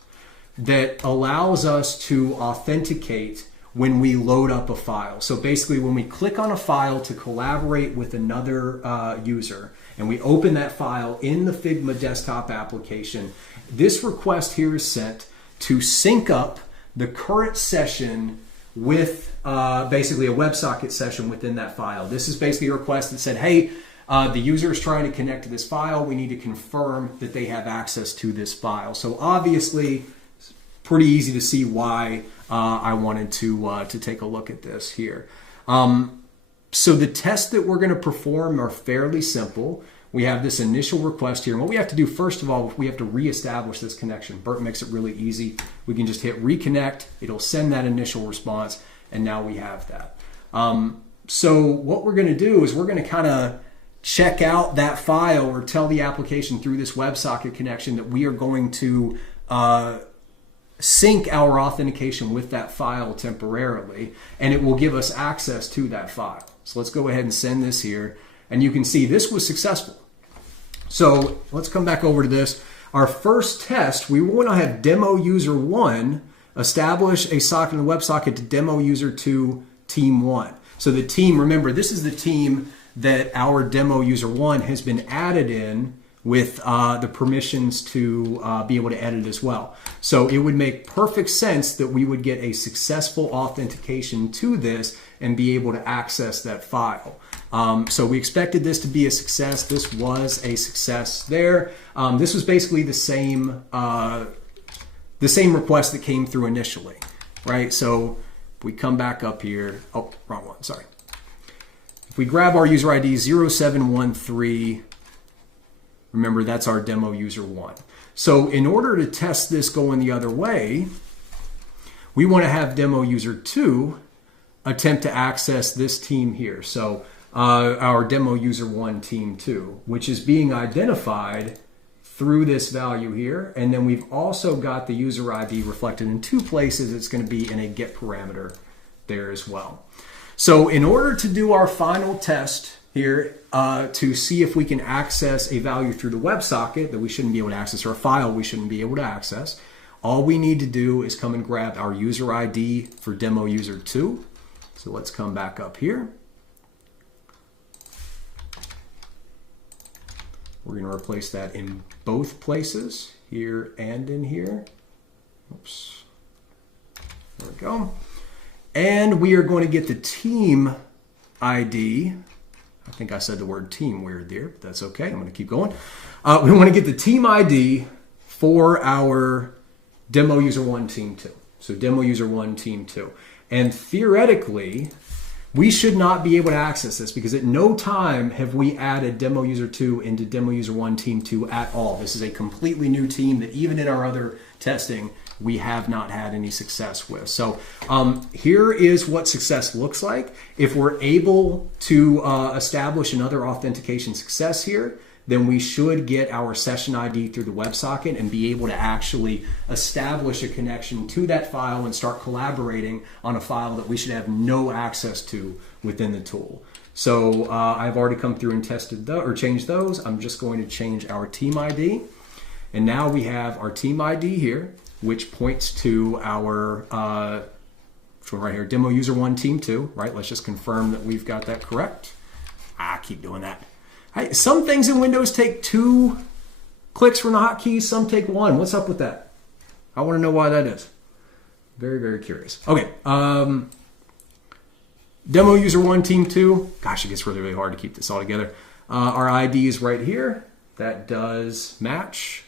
that allows us to authenticate when we load up a file. So basically when we click on a file to collaborate with another user and we open that file in the Figma desktop application, this request here is sent to sync up the current session with basically a WebSocket session within that file. This is basically a request that said, hey, the user is trying to connect to this file. We need to confirm that they have access to this file. So obviously, it's pretty easy to see why I wanted to take a look at this here. So the tests that we're going to perform are fairly simple. We have this initial request here. And what we have to do, first of all, we have to reestablish this connection. Bert makes it really easy. We can just hit reconnect. It'll send that initial response. And now we have that. So what we're going to do is we're going to kind of check out that file or tell the application through this WebSocket connection that we are going to sync our authentication with that file temporarily, and it will give us access to that file. So let's go ahead and send this here, and you can see this was successful. So let's come back over to this. Our first test, we want to have demo user 1 establish a socket in the WebSocket to demo user 2 team 1. So the team, remember, this is the team that our demo user 1 has been added in with the permissions to be able to edit as well. So it would make perfect sense that we would get a successful authentication to this and be able to access that file. So we expected this to be a success. This was a success there. This was basically the same request that came through initially, right? So if we come back up here, oh, wrong one, sorry. If we grab our user ID 0713, remember that's our demo user 1. So in order to test this going the other way, we want to have demo user 2 attempt to access this team here. So our demo user 1 team 2, which is being identified through this value here. And then we've also got the user ID reflected in 2 places. It's going to be in a get parameter there as well. So in order to do our final test here to see if we can access a value through the WebSocket that we shouldn't be able to access, or a file we shouldn't be able to access, all we need to do is come and grab our user ID for demo user 2. So let's come back up here. We're going to replace that in both places, here and in here. Oops. There we go. And we are going to get the team ID. I think I said the word team weird there, but that's okay. I'm going to keep going. We want to get the team ID for our demo user 1 team 2. So demo user 1 team 2. And theoretically, we should not be able to access this because at no time have we added demo user 2 into demo user 1 team 2 at all. This is a completely new team that even in our other testing, we have not had any success with. So here is what success looks like. If we're able to establish another authentication success here, then we should get our session ID through the WebSocket and be able to actually establish a connection to that file and start collaborating on a file that we should have no access to within the tool. So I've already come through and tested or changed those. I'm just going to change our team ID. And now we have our team ID here, which points to our right here, demo user 1 team 2, right? Let's just confirm that we've got that correct. Keep doing that. Hey, some things in Windows take 2 clicks from the hotkeys, some take 1. What's up with that? I want to know why that is. Very, very curious. Okay, demo user 1 team 2. Gosh, it gets really, really hard to keep this all together. Our ID is right here. That does match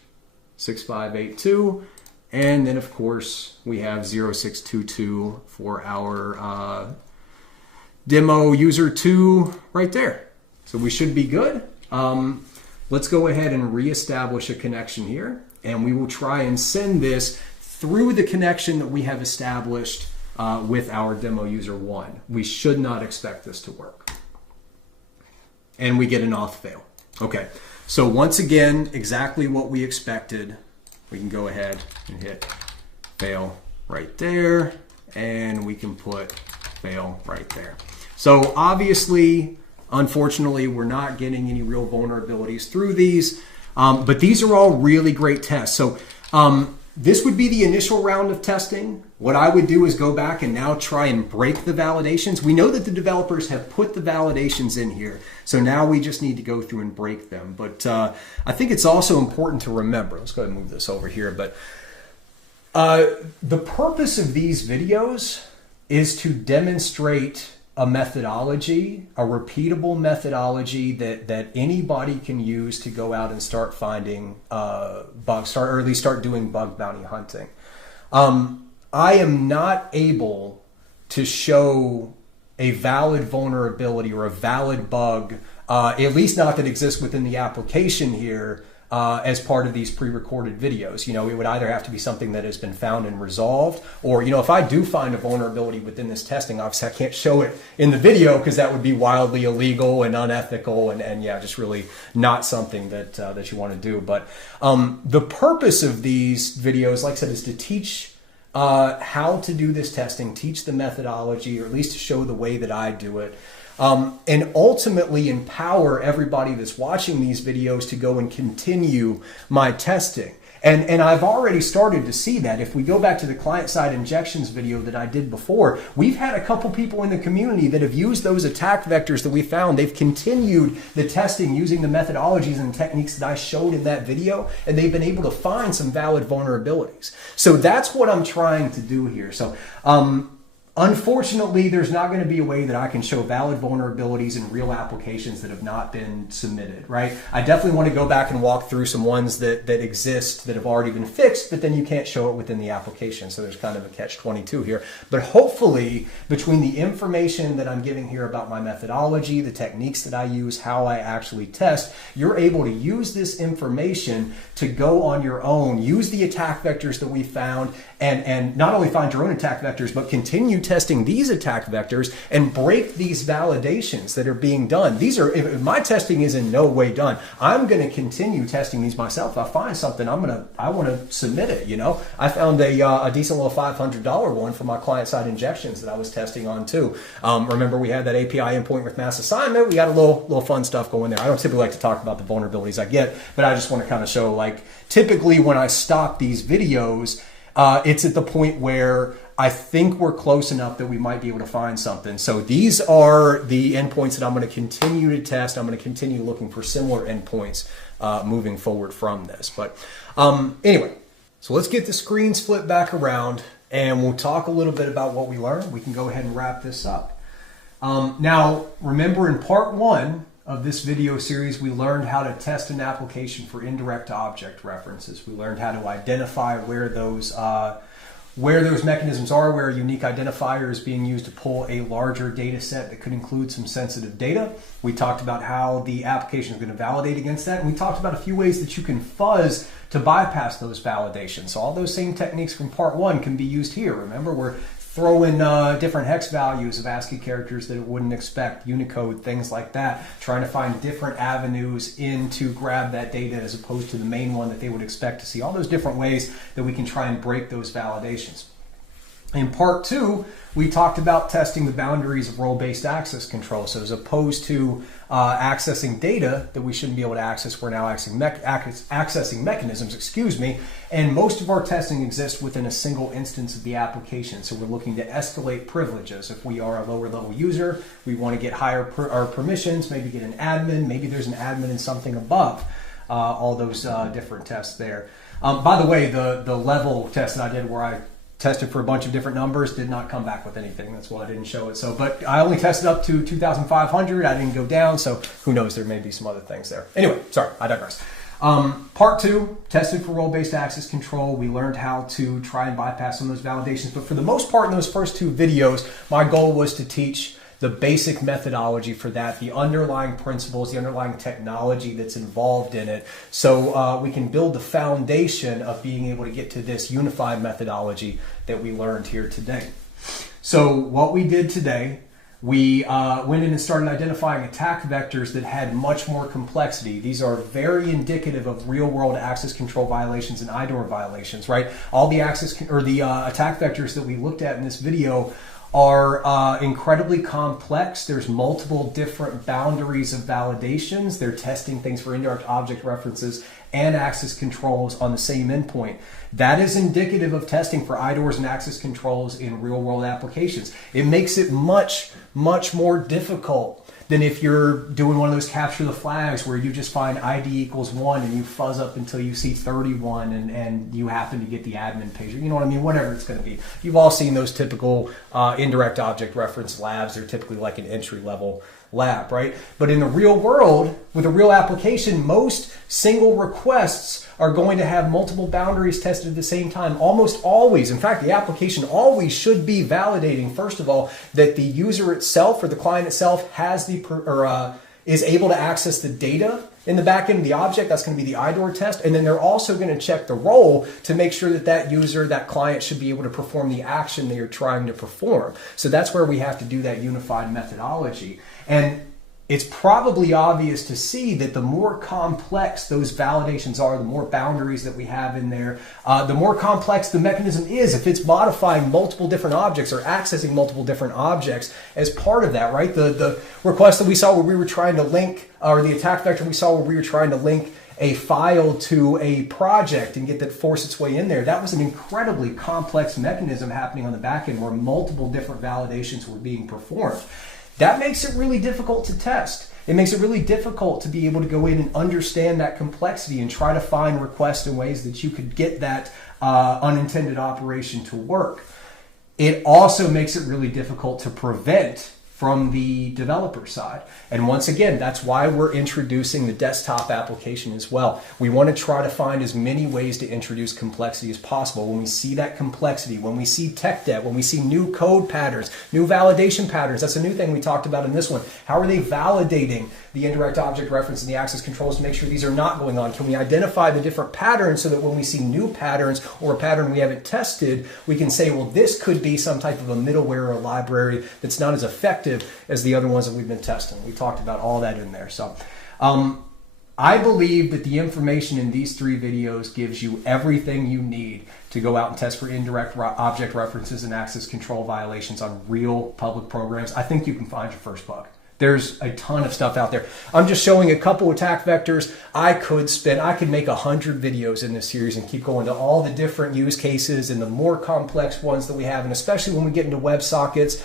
6582. And then, of course, we have 0622 for our demo user 2 right there. So we should be good. Let's go ahead and reestablish a connection here. And we will try and send this through the connection that we have established with our demo user 1. We should not expect this to work. And we get an auth fail. Okay, so once again, exactly what we expected. We can go ahead and hit fail right there, and we can put fail right there. So obviously, unfortunately, we're not getting any real vulnerabilities through these, but these are all really great tests. So this would be the initial round of testing. what I would do is go back and now try and break the validations. We know that the developers have put the validations in here, so now we just need to go through and break them. But I think it's also important to remember, let's go ahead and move this over here, but the purpose of these videos is to demonstrate a methodology, a repeatable methodology that anybody can use to go out and start finding bugs, or at least start doing bug bounty hunting. I am not able to show a valid vulnerability or a valid bug, at least not that exists within the application here, as part of these pre-recorded videos. You know, it would either have to be something that has been found and resolved, or, you know, if I do find a vulnerability within this testing, obviously I can't show it in the video because that would be wildly illegal and unethical, and yeah, just really not something that that you want to do. But the purpose of these videos, like I said, is to teach how to do this testing, teach the methodology, or at least to show the way that I do it. And ultimately empower everybody that's watching these videos to go and continue my testing. And I've already started to see that. If we go back to the client-side injections video that I did before, we've had a couple people in the community that have used those attack vectors that we found. They've continued the testing using the methodologies and techniques that I showed in that video, and they've been able to find some valid vulnerabilities. So that's what I'm trying to do here. So, unfortunately, there's not going to be a way that I can show valid vulnerabilities in real applications that have not been submitted, right? I definitely want to go back and walk through some ones that exist that have already been fixed, but then you can't show it within the application. So there's kind of a catch-22 here. But hopefully, between the information that I'm giving here about my methodology, the techniques that I use, how I actually test, you're able to use this information to go on your own, use the attack vectors that we found, and not only find your own attack vectors, but continue testing these attack vectors and break these validations that are being done. These are, if my testing is in no way done, I'm going to continue testing these myself. If I find something, I want to submit it. You know, I found a decent little $500 one for my client-side injections that I was testing on too. Remember, we had that API endpoint with mass assignment. We got a little fun stuff going there. I don't typically like to talk about the vulnerabilities I get, but I just want to kind of show, like, typically when I stop these videos, it's at the point where I think we're close enough that we might be able to find something. So these are the endpoints that I'm going to continue to test. I'm going to continue looking for similar endpoints moving forward from this. But anyway, so let's get the screens flipped back around and we'll talk a little bit about what we learned. We can go ahead and wrap this up. Now, remember, in part one of this video series, we learned how to test an application for indirect object references. We learned how to identify where those mechanisms are, where a unique identifier is being used to pull a larger data set that could include some sensitive data. We talked about how the application is going to validate against that. And we talked about a few ways that you can fuzz to bypass those validations. So all those same techniques from part one can be used here. Remember, we're throwing different hex values of ASCII characters that it wouldn't expect, Unicode, things like that, trying to find different avenues in to grab that data as opposed to the main one that they would expect to see. All those different ways that we can try and break those validations. In part two, we talked about testing the boundaries of role-based access control. So as opposed to accessing data that we shouldn't be able to access, we're now accessing mechanisms, and most of our testing exists within a single instance of the application. So we're looking to escalate privileges. If we are a lower level user, we want to get higher our permissions, maybe get an admin, maybe there's an admin in something above. All those different tests there. By the way, the level test that I did where I tested for a bunch of different numbers did not come back with anything. That's why I didn't show it. So, but I only tested up to 2,500. I didn't go down. So who knows? There may be some other things there. Anyway, sorry, I digress. Part two, tested for role-based access control. We learned how to try and bypass some of those validations. But for the most part in those first two videos, my goal was to teach the basic methodology for that, the underlying principles, the underlying technology that's involved in it, so we can build the foundation of being able to get to this unified methodology that we learned here today. So what we did today, we went in and started identifying attack vectors that had much more complexity. These are very indicative of real-world access control violations and IDOR violations, right? All the attack vectors that we looked at in this video are incredibly complex. There's multiple different boundaries of validations. They're testing things for indirect object references and access controls on the same endpoint. That is indicative of testing for IDORs and access controls in real world applications. It makes it much, much more difficult than if you're doing one of those capture the flags where you just find ID equals 1 and you fuzz up until you see 31 and you happen to get the admin page. You know what I mean? Whatever it's going to be. You've all seen those typical indirect object reference labs. They're typically like an entry level lab, right? But in the real world, with a real application, most single requests are going to have multiple boundaries tested at the same time, almost always. In fact, the application always should be validating, first of all, that the user itself or the client itself has is able to access the data in the back end of the object. That's going to be the IDOR test. And then they're also going to check the role to make sure that that user, that client, should be able to perform the action they are trying to perform. So that's where we have to do that unified methodology. And it's probably obvious to see that the more complex those validations are, the more boundaries that we have in there, the more complex the mechanism is if it's modifying multiple different objects or accessing multiple different objects as part of that, right? The request that we saw where we were trying to link, or the attack vector we saw where we were trying to link a file to a project and get that force its way in there, that was an incredibly complex mechanism happening on the back end where multiple different validations were being performed. That makes it really difficult to test. It makes it really difficult to be able to go in and understand that complexity and try to find requests and ways that you could get that unintended operation to work. It also makes it really difficult to prevent from the developer side. And once again, that's why we're introducing the desktop application as well. We want to try to find as many ways to introduce complexity as possible. When we see that complexity, when we see tech debt, when we see new code patterns, new validation patterns, that's a new thing we talked about in this one. How are they validating the indirect object reference and the access controls to make sure these are not going on? Can we identify the different patterns so that when we see new patterns or a pattern we haven't tested, we can say, well, this could be some type of a middleware or a library that's not as effective as the other ones that we've been testing. We talked about all that in there. So I believe that the information in these 3 videos gives you everything you need to go out and test for indirect object references and access control violations on real public programs. I think you can find your first bug. There's a ton of stuff out there. I'm just showing a couple attack vectors. I could make 100 videos in this series and keep going to all the different use cases and the more complex ones that we have, and especially when we get into WebSockets.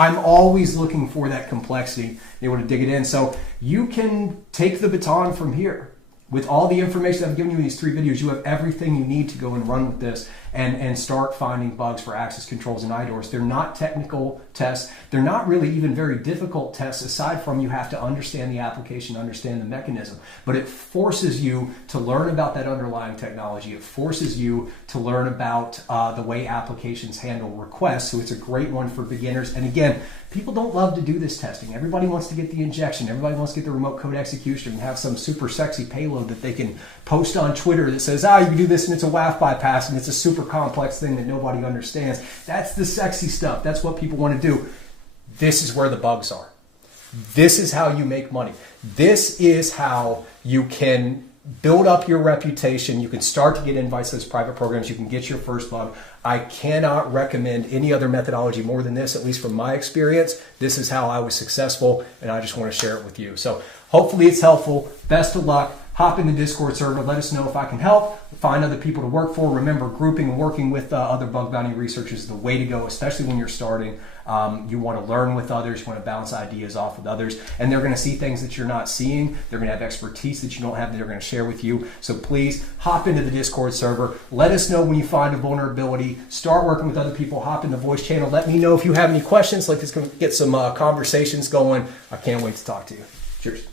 I'm always looking for that complexity, able to dig it in. So you can take the baton from here. With all the information I've given you in these 3 videos, you have everything you need to go and run with this and start finding bugs for access controls and IDORs. They're not technical tests. They're not really even very difficult tests, aside from you have to understand the application, understand the mechanism. But it forces you to learn about that underlying technology. It forces you to learn about the way applications handle requests. So it's a great one for beginners. And again, people don't love to do this testing. Everybody wants to get the injection. Everybody wants to get the remote code execution and have some super sexy payload that they can post on Twitter that says, you can do this and it's a WAF bypass and it's a super complex thing that nobody understands. That's the sexy stuff. That's what people want to do. This is where the bugs are. This is how you make money. This is how you can build up your reputation. You can start to get invites to those private programs. You can get your first bug. I cannot recommend any other methodology more than this, at least from my experience. This is how I was successful, and I just want to share it with you. So hopefully it's helpful. Best of luck. Hop in the Discord server. Let us know if I can help. Find other people to work for. Remember, grouping and working with other bug bounty researchers is the way to go, especially when you're starting. You want to learn with others. You want to bounce ideas off with others. And they're going to see things that you're not seeing. They're going to have expertise that you don't have that they're going to share with you. So please hop into the Discord server. Let us know when you find a vulnerability. Start working with other people. Hop in the voice channel. Let me know if you have any questions. Let's get some conversations going. I can't wait to talk to you. Cheers.